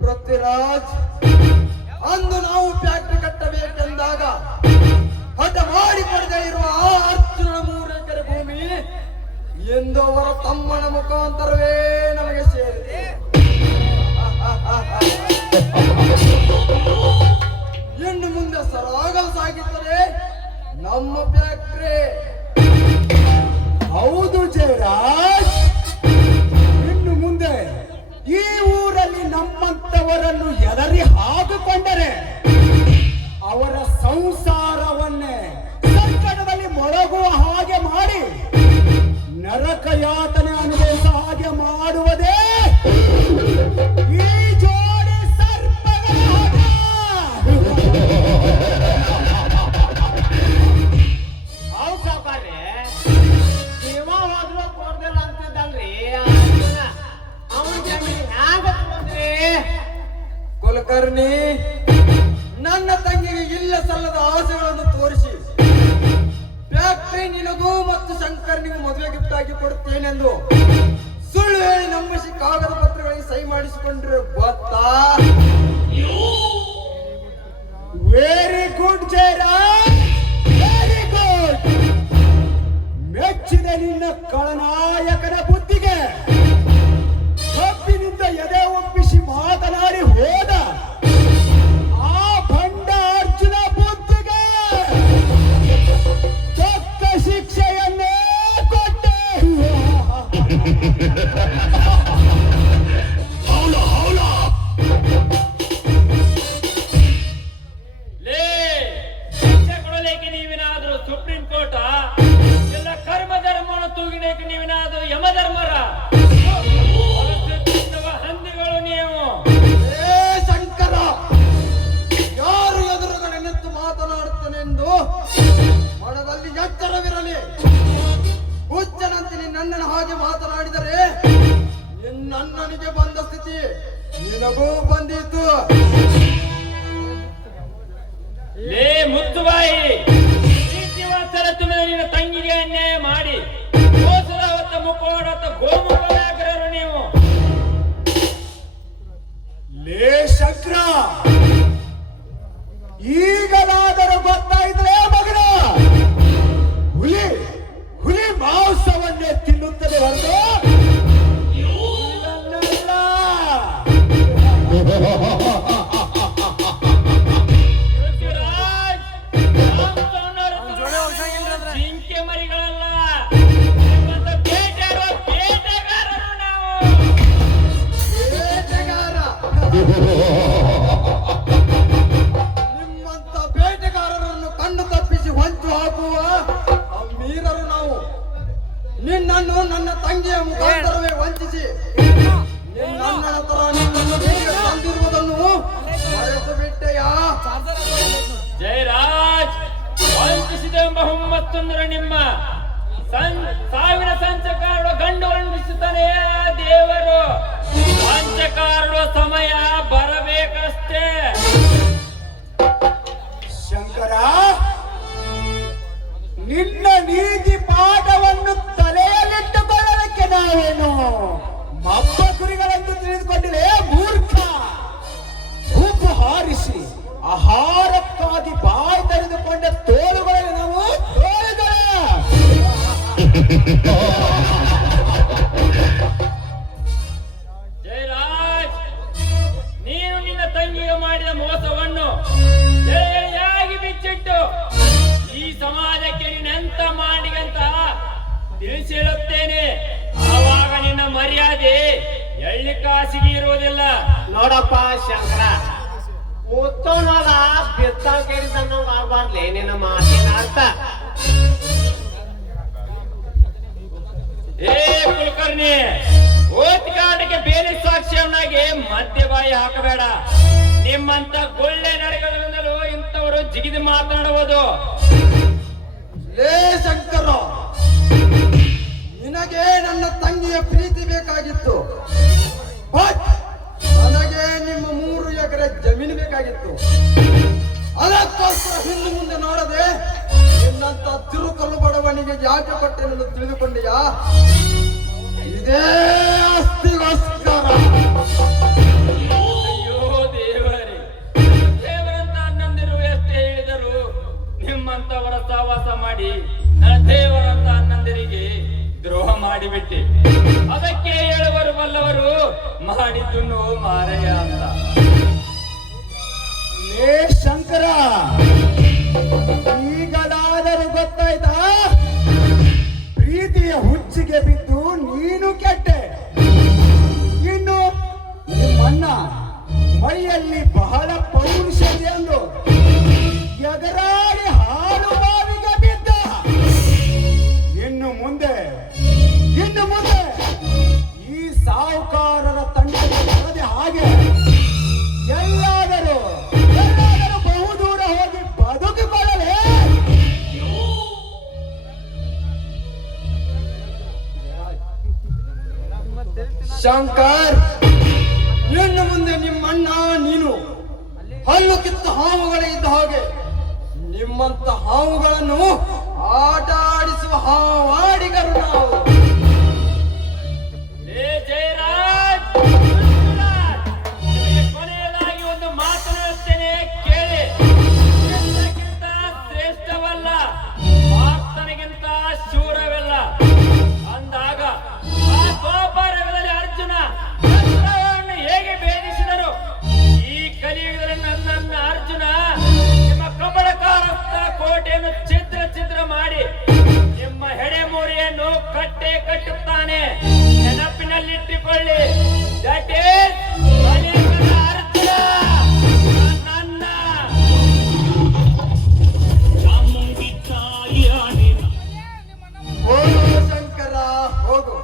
ಪೃಥ್ವಿರಾಜ್, ಅಂದು ನಾವು ಫ್ಯಾಕ್ಟರಿ ಕಟ್ಟಬೇಕೆಂದಾಗ ಹಠ ಮಾಡಿಕೊಡದೆ ಇರುವ ಆ ಅರ್ಜುನ 3 ಎಕರೆ ಭೂಮಿ ಎಂದು ಅವರ ತಮ್ಮನ ಮುಖಾಂತರವೇ ನಮಗೆ ಸೇರಿದೆ. ಇನ್ನು ಮುಂದೆ ಸರಾಗಲು ಸಾಗಿದ್ದರೆ ನಮ್ಮ ಫ್ಯಾಕ್ಟ್ರಿ. ಹೌದು ಜಯರಾಜ್, ಇನ್ನು ಮುಂದೆ ಈ ಊರಲ್ಲಿ ನಮ್ಮಂತವರನ್ನು ಎದರಿ ಹಾಕಿಕೊಂಡರೆ ಅವರ ಸಂಸಾರವನ್ನೇ ಸಂಕಟದಲ್ಲಿ ಮೊಳಗುವ ಹಾಗೆ ಮಾಡಿ ನರಕ ಯಾತನೆ ಅನುಭವಿಸ ಹಾಗೆ ಮಾಡುವುದೇ ಈ ಜೋಡಿ ಸರ್ಪಗಳ ಹಠ. ಹೌದ್ ಸಾವ್ಕಾರ್ರೆ, ಜೀವ ಹೋದ್ರು ಕೊಡ್ದಿಲ್ಲ ಅಂತಿದ್ದಲ್ರಿ ಅರ್ಜುನ. ಅವನ್ ಜಮೀನ್ ಹ್ಯಾಂಗ ತಗೊಂಡ್ರಿ? ಕುಲಕರ್ಣಿ, ನನ್ನ ತಂಗಿಗೆ ಇಲ್ಲ ಸಲ್ಲದ ಆಸೆಗಳನ್ನು ತೋರಿಸಿ ಫ್ಯಾಕ್ಟರಿ ನಿನಗೂ ಮತ್ತು ಶಂಕರ್ನಿಗೂ ಮದುವೆ ಗಿಫ್ಟ್ ಆಗಿ ಕೊಡುತ್ತೇನೆಂದು ಸುಳ್ಳು ಹೇಳಿ ನಂಬಿಸಿ ಕಾಗದ ಪತ್ರಗಳಿಗೆ ಸಹಿ ಮಾಡಿಸಿಕೊಂಡ್ರೆ ಗೊತ್ತಾ? Very good Jayaraj, very good. ಮೆಚ್ಚಿದೆ ನಿನ್ನ ಖಳನಾಯಕನ ಬುದ್ಧಿಗೆ. ಕಬ್ಬಿನಿಂದ ಎದೆ ಒಪ್ಪಿಸಿ ಮಾತನಾಡಿ ಹೋದ ಆ ಭಂಡ ಅರ್ಜುನ ಬುದ್ಧಿಗೆ ತಕ್ಕ ಶಿಕ್ಷೆಯನ್ನೇ ಕೊಟ್ಟೆ. ಲೇ, ಶಿಕ್ಷೆ ಕೊಡಲಿಕ್ಕೆ ನೀವೇನಾದ್ರೂ ಸುಪ್ರೀಂ ಕೋರ್ಟ್, ಎಲ್ಲ ಕರ್ಮ ಧರ್ಮವನ್ನು ತೂಗಿನೇಕೆ ನೀವೇನಾದ್ರೂ ಯಮಧರ್ಮರ? ಹಂದಿಗಳು ನೀವು. ಏ ಶಂಕರ, ಯಾರು ಎದುರುಗಡೆ ನಿಂತು ಮಾತನಾಡುತ್ತಾನೆಂದು ಮನದಲ್ಲಿ ಎಚ್ಚರವಿರಲಿ. ಹುಚ್ಚನಂತೆ ನಿನ್ನಣ್ಣನ ಹಾಗೆ ಮಾತನಾಡಿದರೆ ನಿನ್ನಣ್ಣನಿಗೆ ಬಂದ ಸ್ಥಿತಿ ನಿನಗೂ ಬಂದಿತ್ತು. ಲೇ ಮುತ್ತುಬಾಯಿ, ಪ್ರೀತಿವಾತ್ಸಲ್ಯ ತುಂಬಿದ ನಿನ್ನ ತಂಗಿಗೆ ಅನ್ಯಾಯ ಮಾಡಿ ಮೋಸದ ಹೊತ್ತ ಮುಖವಾಡತ್ತ ಗೋಮುಖರಾಗರು ನೀವು. ಲೇ ಶಂಕರ, ಈಗಲಾದರೂ ಗೊತ್ತಾಯಿದ್ರೆ ಮಗನ, ಹುಲಿ ಹುಲಿ ಮಾಂಸವನ್ನೇ ತಿನ್ನುತ್ತದೆ ಹೊರತು ಇದನ್ನಲ್ಲ. ಪೃಥ್ವಿರಾಜ್, ಜಿಂಕೆ ಮರಿಗಳಲ್ಲ, ನಿಮ್ಮಂತ ಬೇಟೆಯಾಡುವ ಬೇಟೆಗಾರರು ನಾವು. ಬೇಟೆಗಾರ, ನಿಮ್ಮಂತ ಬೇಟೆಗಾರರನ್ನು ಕಣ್ಣು ತಪ್ಪಿಸಿ ಹೊಂಚು ಹಾಕುವ ಅಮೀರರು ನಾವು. ನಿನ್ನನ್ನು ನನ್ನ ತಂಗಿಯ ಮುಖಾಂತರವೇ ವಂಚಿಸಿ ನಿನ್ನಣ್ಣನ ತರ ನಿನ್ನನ್ನು ಬೇಗ ತಂದಿರುವುದನ್ನು ಮರೆತು ಬಿಟ್ಟೆಯಾ? ಜಯರಾಜ್, ವಂಚಿಸಿದೆಂಬ ಹುಮ್ಮತ್ತೊಂದರ ನಿಮ್ಮ ಸಾವಿರ ಸಂಚಕಾರರು ಗಂಡು ವಂಚಿಸುತ್ತಾನೆ ದೇವರು. ಸಂಚಕಾರರು ಸಮಯ ಬರಬೇಕಷ್ಟೇ. ಶಂಕರ, ನಿನ್ನ ನೀತಿ ಪಾಠವನ್ನು ತಲೆಯಲ್ಲಿಟ್ಟುಕೊಳ್ಳಲಿಕ್ಕೆ ನಾವೇನು ಮಬ್ಬ ಕುರಿಗಳೆಂದು ತಿಳಿದುಕೊಂಡಿರೇ ಮೂರ್ಖ. ಉಪ್ಪು ಹಾರಿಸಿ ಆಹಾರಕ್ಕಾಗಿ ಬಾಯಿ ತೆರೆದುಕೊಂಡ ತೋಳುಗಳಲ್ಲಿ ನಾವು ತೋಳುಗಳ. ಜಯರಾಜ್, ನೀನು ನಿನ್ನ ತಂಗಿಗೆ ಮಾಡಿದ ಮೋಸವನ್ನು ಎಳೆಯಾಗಿ ಬಿಚ್ಚಿಟ್ಟು ಈ ಸಮಾಜಕ್ಕೆ ನೀನೆಂತ ಮಾಡಿಗಂತ ತಿಳಿಸಿ ಹೇಳುತ್ತೇನೆ. ಆವಾಗ ನಿನ್ನ ಮರ್ಯಾದೆ ಎಳ್ಳಿ ಕಾಸಿಗೆ ಇರುವುದಿಲ್ಲ. ನೋಡಪ್ಪ ಶಂಕರ, ಕೂತೋನಲ್ಲ ಬಿತ್ತಾಳ ಕೇಳಿದ ನಮ್ಗೆ ಆಗ್ಬಾರ್ಲೆ ನಿನ್ನ ಮಾತಿನ ಅರ್ಥ. ಏ ಕುಲಕರ್ಣಿ, ಓದ್ಕಾಟಕ್ಕೆ ಬೇರೆ ಸಾಕ್ಷ್ಯವನಾಗಿ ಮಧ್ಯ ಬಾಯಿ ಹಾಕಬೇಡ. ನಿಮ್ಮಂತ ಗೊಳ್ಳೆ ನಡೆಗಳಿಂದಲೂ ಇಂಥವರು ಜಿಗಿದು ಮಾತನಾಡುವುದು. ಲೇ ಶಂಕರ, ನಿನಗೆ ನನ್ನ ತಂಗಿಯ ಪ್ರೀತಿ ಬೇಕಾಗಿತ್ತು, ಬಟ್ ನನಗೆ ನಿಮ್ಮ 3 ಎಕರೆ ಜಮೀನು ಬೇಕಾಗಿತ್ತು. ಅದಕ್ಕೋಸ್ಕರ ಹಿಂದೆ ಮುಂದೆ ನೋಡದೆ ನಿನ್ನಂತ ತಿರುಕಲ್ಲು ಬಡವನಿಗೆ ಯಾಕೆ ಕೊಟ್ಟೆನೆಂದು ತಿಳಿದುಕೊಂಡೆಯಾ? ಇದೇ ಆಸ್ತಿಗೋಸ್ಕರ. ಅಯ್ಯೋ ದೇವರೇ, ದೇವರಂತ ಅಣ್ಣಂದಿರು ಎಷ್ಟೇ ಹೇಳಿದರು ನಿಮ್ಮಂತವರ ಸಹವಾಸ ಮಾಡಿ ನನ್ನ ದೇವರಂತ ಅಣ್ಣಂದಿರಿಗೆ ದ್ರೋಹ ಮಾಡಿಬಿಟ್ಟೆ. ಅದಕ್ಕೆ ಹೇಳುವರು ಬಲ್ಲವರು ಮಾಡಿದ್ದು ಮಾರಯ್ಯ ಅಂತ. ಲೇ ಶಂಕರ, ಈಗಲಾದರೂ ಗೊತ್ತಾಯ್ತಾ? ಪ್ರೀತಿಯ ಹುಚ್ಚಿಗೆ ಬಿದ್ದು ನೀನು ಕೆಟ್ಟೆ. ಇನ್ನು ನಿಮ್ಮಣ್ಣ ಮೈಯಲ್ಲಿ ಬಹಳ ಪೌರುಷತೆ ಎಂದು ಎಗರಾಡಿ ಹಾಳು ಬಾವಿಗೆ ಬಿದ್ದ. ಇನ್ನು ಮುಂದೆ ಈ ಸಾಹುಕಾರರ ತಂಡಕ್ಕೆ ಬರದೆ ಹಾಗೆ ಎಲ್ಲಾದರೂ ಬಹುದೂರ ಹೋಗಿ ಬದುಕಿಕೊಳ್ಳಲೇ. ಶಂಕರ್, ಇನ್ನು ಮುಂದೆ ನಿಮ್ಮಣ್ಣ ನೀನು ಹಲ್ಲು ಕಿತ್ತ ಹಾವುಗಳೇ ಇದ್ದ ಹಾಗೆ ನಿಮ್ಮಂತ ಹಾವುಗಳನ್ನು ಆಟ ಆಡಿಸುವ ಹಾವಾಡಿಗರು ನಾವು. ಏ ಜಯರಾಜ್, ನಿಮಗೆ ಕೊನೆಯದಾಗಿ ಒಂದು ಮಾತನಾಡುತ್ತೇನೆ, ಕೇಳಿ. ಶ್ರೇಷ್ಠಕ್ಕಿಂತ ಶ್ರೇಷ್ಠವಲ್ಲ, ಪಾರ್ಥನಿಗಿಂತ ಶೂರವಲ್ಲ ಅಂದಾಗ ಆ ದ್ವಾಪರಯುಗದಲ್ಲಿ ಅರ್ಜುನ ಶಸ್ತ್ರವನ್ನು ಹೇಗೆ ಭೇದಿಸಿದರು, ಈ ಕಲಿಯುಗದಲ್ಲಿ ನನ್ನ ಅರ್ಜುನ ನಿಮ್ಮ ಕಬಳಕಾರಸ್ಥ ಕೋಟೆಯನ್ನು ಛಿದ್ರ ಮಾಡಿ ನಿಮ್ಮ ಹೆಡೆಮೂರಿಯನ್ನು ಕಟ್ಟುತ್ತಾನೆ. ನೆನಪಿನಲ್ಲಿಟ್ಟುಕೊಳ್ಳಿ, ದಟ್ ಈಸ್ ಕಲಿಯುಗದ ಅರ್ಜುನ ನನ್ನ. ಹೋಗು ಶಂಕರ, ಹೋಗು.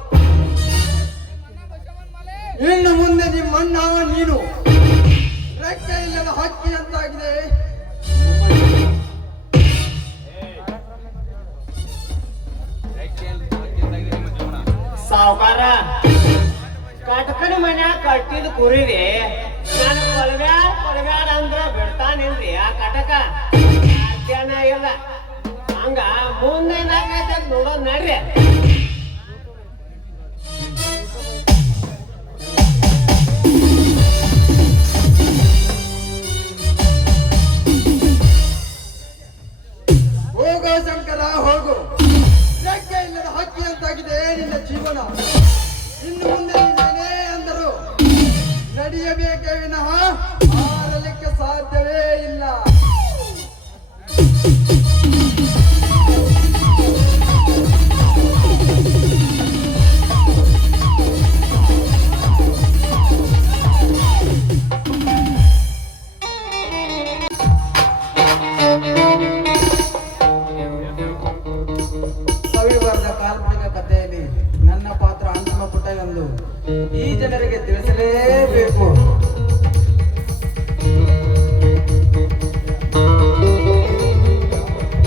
ಇನ್ನು ಮುಂದೆ ನಿಮ್ಮಣ್ಣ ನೀನು ರೆಕ್ಕೆ ಇಲ್ಲದ ಹಕ್ಕಿ ಅಂತಾಗಿದೆ. ಸಾವುಕಾರ, ಕಟ್ಕನ ಮನ್ಯಾಗ ಕಟ್ಟಿದ ಕುರಿರಿ ನಾನು ಕೊಳಬ್ಯಾಡ ಅಂದ್ರ ಬಿಡ್ತಾನಿಲ್ರಿ ಆ ಕಟಕ. ಸಾಧ್ಯನೇ ಇಲ್ಲ. ಹಂಗ ಮುಂದೆ ಏನಾಗೈತೆ ಅಂತ ನೋಡೋದ್ ನಡ್ರಿ. ಹೋಗೋ ಶಂಕರ, ಹೋಗು. ರೆಕ್ಕೆ ಇಲ್ಲದ ಹಕ್ಕಿ ಅಂತಾಗಿದೆ ನಿನ್ನ ಜೀವನ. ಇನ್ನು ಮುಂದೆ ನೀನೇನೇ ಅಂದರು ನಡೆಯಬೇಕೇ ವಿನಃ ಹಾರಲಿಕ್ಕೆ ಸಾಧ್ಯವೇ ಇಲ್ಲ. ಸವಿಬಾರದ ಕಾಲ್ಪನಿಕ ಕಥೆಯಲ್ಲಿ ನನ್ನ ಪಾತ್ರ ಅಂತಿಮ ಪುಟ ಎಂದು ಈ ಜನರಿಗೆ ತಿಳಿಸಲೇಬೇಕು.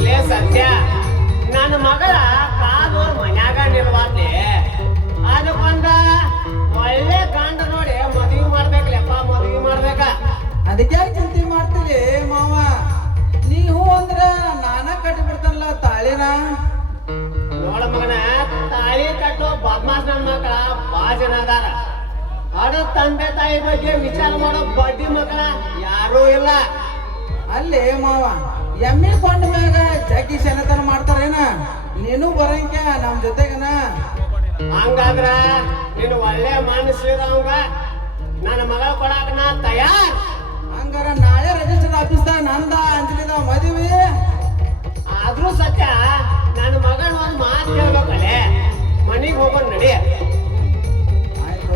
ಲೇ ಸತ್ಯ, ನನ್ನ ಮಗಳ ಕಾದು ಮನ್ಯಾಗ ನಿಲ್ವಾದ್ಲಿ, ಅದಕ್ಕೊಂದ ಒಳ್ಳೆ ಗಂಡ ನೋಡಿ ಮದುವೆ ಮಾಡ್ಬೇಕಲ್ಲಪ್ಪ, ಮದುವೆ ಮಾಡ್ಬೇಕ. ಅದಕ್ಕೆ ಚಿಂತೆ ಮಾಡ್ತೀವಿ ಮಾವ. ನೀವು ಅಂದ್ರ ನಾನ ಕಟ್ಟಿಬಿಡ್ತಾನಲ್ಲ ತಾಳಿನ. ನೋಡ ಮಗನ, ತಾಳಿ ಕಟ್ಟೋ ಬದ್ಮಾಸ್ ನನ್ನ ಮಕ್ಕಳ ಬಾ ಜನ ಅದಾರ. ಅಡ ತಂದೆ ತಾಯಿ ಬಗ್ಗೆ ವಿಚಾರ ಮಾಡೋ ಬಡ್ಡಿ ಮಕ್ಕಳ ಯಾರೂ ಇಲ್ಲ. ಅಲ್ಲಿ ಮಾವ, ಎಮ್ಮಿ ಕೊಂಡ ಮ್ಯಾಗ ಜಗ್ಗಿ ಶನತನ ಮಾಡ್ತಾರೇನ? ನೀನು ಬರಂಕ ನಮ್ ಜೊತೆಗನ. ಹಂಗಾದ್ರ ನೀನು ಒಳ್ಳೆ ಮನಸ್ಸಿದವಂಗ ನನ್ನ ಮಗಳ ಕೊಡಾಕ ನಾ ತಯಾರ್. ಹಂಗಾರ ನಾಳೆ ರಿಜಿಸ್ಟರ್ ಆಫೀಸ್ದಾಗ ನಂದ ಅಂಜಲಿದ ಮದುವೆ. ಆದ್ರೂ ಸತ್ಯ ನನ್ನ ಮಗನ ಒಂದು ಮಾತು ಕೇಳ್ಬೇಕಲ್ಲೇ, ಮನಿಗೆ ಹೋಗೋಣ ನಡಿ. ಆಯ್ತು.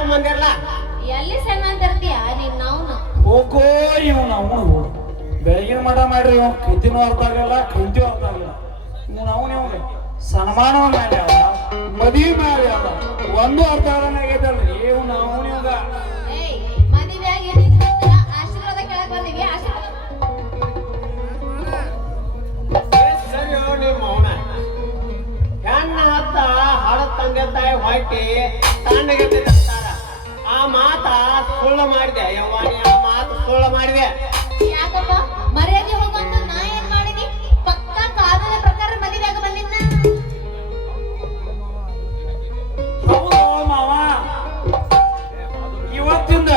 ಹಾಕೊಂಡ್ ಬಂದಿರಲ್ಲ. ಎಲ್ಲಿ ಸಣ್ಣ ಅಂತಿರ್ತೀಯ ನೀನ್ ನಾವು ಹೋಗೋ ಇವನು ಅವನು ಬೆಳಗಿನ ಮಠ ಮಾಡ್ರಿ ಇವ್ ಕೈತಿನೂ ಅರ್ಥ ಆಗಲ್ಲ ಕೈತಿಯೂ ಅರ್ಥ ಆಗಲ್ಲ ಅವನು ಇವಾಗ ಸನ್ಮಾನ ಮಾಡಿ ಅವ ಮದುವೆ ಮಾಡಿ ಅವ ಒಂದು ಅರ್ಥ ಆಗಂಗಾಗೈತಲ್ರಿ ಇವನು ಅವನು ಇವಾಗ ಏಯ್ ಮದುವೆಯಾಗಿ ಏನಿಲ್ಲ ಆಶೀರ್ವಾದ ಕೇಳಕ್ ಬಂದಿವಿ ಆಶೀರ್ವಾದ ಸರಿ ನಿಮ್ಮ ಅವನ ಹೆಣ್ಣ ಹತ್ತ ಹಡ ತಂದೆ ತಾಯಿ ಹೊಟ್ಟಿ ತಣ್ಣಗೆ ಅಂತಾರ. ಆ ಮಾತ ಸುಳ್ಳು ಮಾಡಿದೆ ಯವ್ವಾನಿ, ಆ ಮಾತು ಸುಳ್ಳು ಮಾಡಿದೆ. ಯಾಕಪ್ಪ ಮರ್ಯಾದೆ ಹೋಗಂತ ನಾ ಏನ್ ಮಾಡಿನಿ? ಪಕ್ಕ ಕಾನೂನಿನ ಪ್ರಕಾರ ಮದುವೆಯಾಗ ಬಂದಿದ್ನ. ಹೌದು ಮಾವ ಇವತ್ತಿಂದ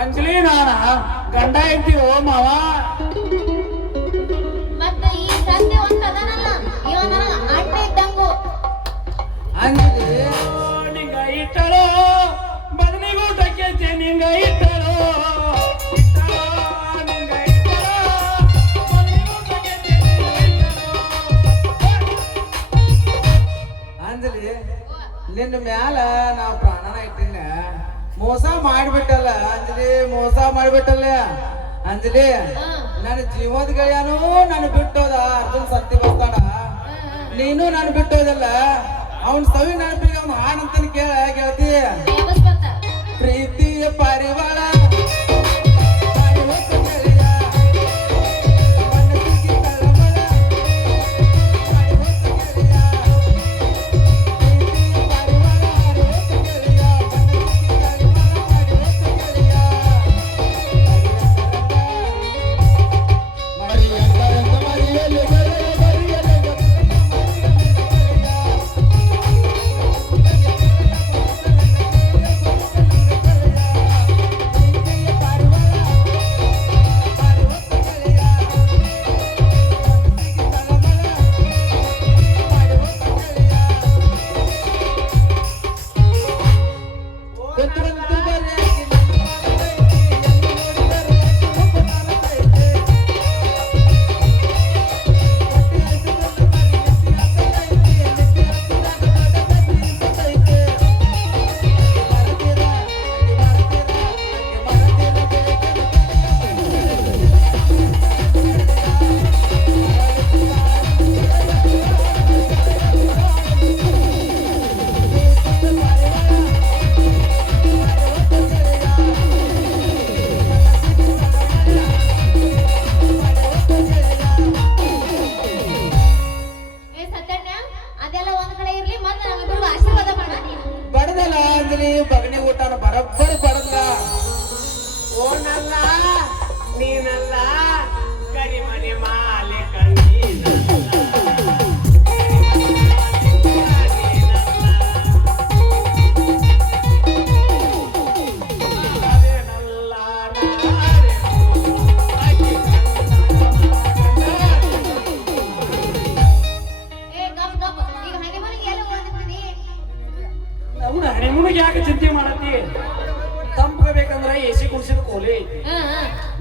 ಅಂಜಲಿ ನಾನ ಗಂಡ ಇದ್ದೀವೋ ಮಾವ. ಮತ್ತೆ ಈ ಸತ್ಯ ಒಂದ್ ಅದನಲ್ಲ ಇವ ನನಗ ಅಣ್ಣ ಇದ್ದಂಗು. ಅಂಜಲಿ ನಿಂಗ ಇಟ್ಟಳು ಬದನಿಗೂಟಕ್ಕೆ ನಿಂಗ ಇಟ್ಟಳು ಅಂಜಲಿ ನಿನ್ನ ಮ್ಯಾಲ ನಾವು ಪ್ರಾಣನ ಇಟ್ಟಿನ ಮೋಸ ಮಾಡಿಬಿಟ್ಟಲ್ಲ ಅಂಜಲಿ, ಮೋಸ ಮಾಡಿಬಿಟ್ಟಲ್ಲ ಅಂಜಲಿ. ನನ್ನ ಜೀವದ ಗೆಳೆಯನು ನಾನು ಬಿಟ್ಟೋದ ಅರ್ಜುನ್ ಸತ್ತಿ ಬರ್ತಾನ, ನೀನು ನಾನು ಬಿಟ್ಟೋದಲ್ಲ. ಅವನ್ ಸವಿ ನೆನಪಿಗೆ ಅವ್ನು ಹಾಡಂತಾನೆ ಗೆಳತಿ. ಫೇಮಸ್ ಬರ್ತಾರ. ಪ್ರೀತಿಯ ಪಾರಿವಾಳ ಅದೆಲ್ಲ ಒಂದ್ ಕಡೆ ಇರ್ಲಿ, ಮತ್ತೆ ನಮ್ಮಿಬ್ರಿಗೂ ಆಶೀರ್ವಾದ ಮಾಡ. ಬಡದಲ್ಲ ಅಂಜಲಿ, ಬಗನಿ ಊಟನ ಬರಬ್ಬರಿ ಬಡದ. ಓನಲ್ಲ ನೀನಲ್ಲ ಕರಿಮನೆ ಮಾಲೀಕ ಹನಿಮೂನಿಗೆ ಯಾಕೆ ಚಿಂತೆ ಮಾಡತ್ತಿ? ತಂಪಬೇಕಂದ್ರ ಎಸಿ ಕುಡಿಸಿದ ಕೋಲಿ ಐತಿ,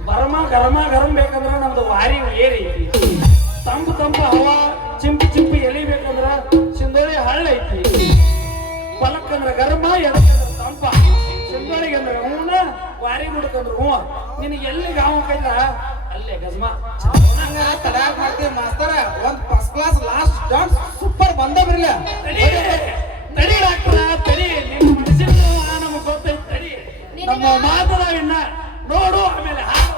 ಗರಮ ಬೇಕಂದ್ರ ನಮ್ದು ವಾರಿ ಏರಿ ಐತಿ, ತಂಪು ಹವಾ ಚಿಂಪಿ ಎಳಿಬೇಕಂದ್ರ ಸಿಂಧೋಳಿ ಹಳ್ಳ ಐತಿ, ಪಲಕ್ಕಂದ್ರ ಗರಮ ಎಡಕ್ಕಂದ್ರ ತಂಪ, ಸಿಂಧೋಳಿಗಂದ್ರ ಹೂನ ವಾರಿ ಗುಡಕಂದ್ರ ಹೂ. ನಿನಗೆ ಎಲ್ಲಿ ಗಾವ ಕೈತ ಅಲ್ಲೇ ಗಜ್ಮ ತಡಾಕ್ ಮಾಡ್ತೀವಿ ಮಾಸ್ತರ. ಒಂದ್ first class last dance super ಬಂದ ಬಿರ್ಲ. ತಡಿ ಡಾಕ್ಟರ್ ತಡಿ, ನಿನ್ನ ಮನಸ್ಸಿನ ನಮಗ್ ಗೊತ್ತೈತಿ ತಡಿ, ನಮ್ಮ ಮಾತದಾವಿನ್ನ ನೋಡು ಆಮೇಲೆ ಹಾಡು.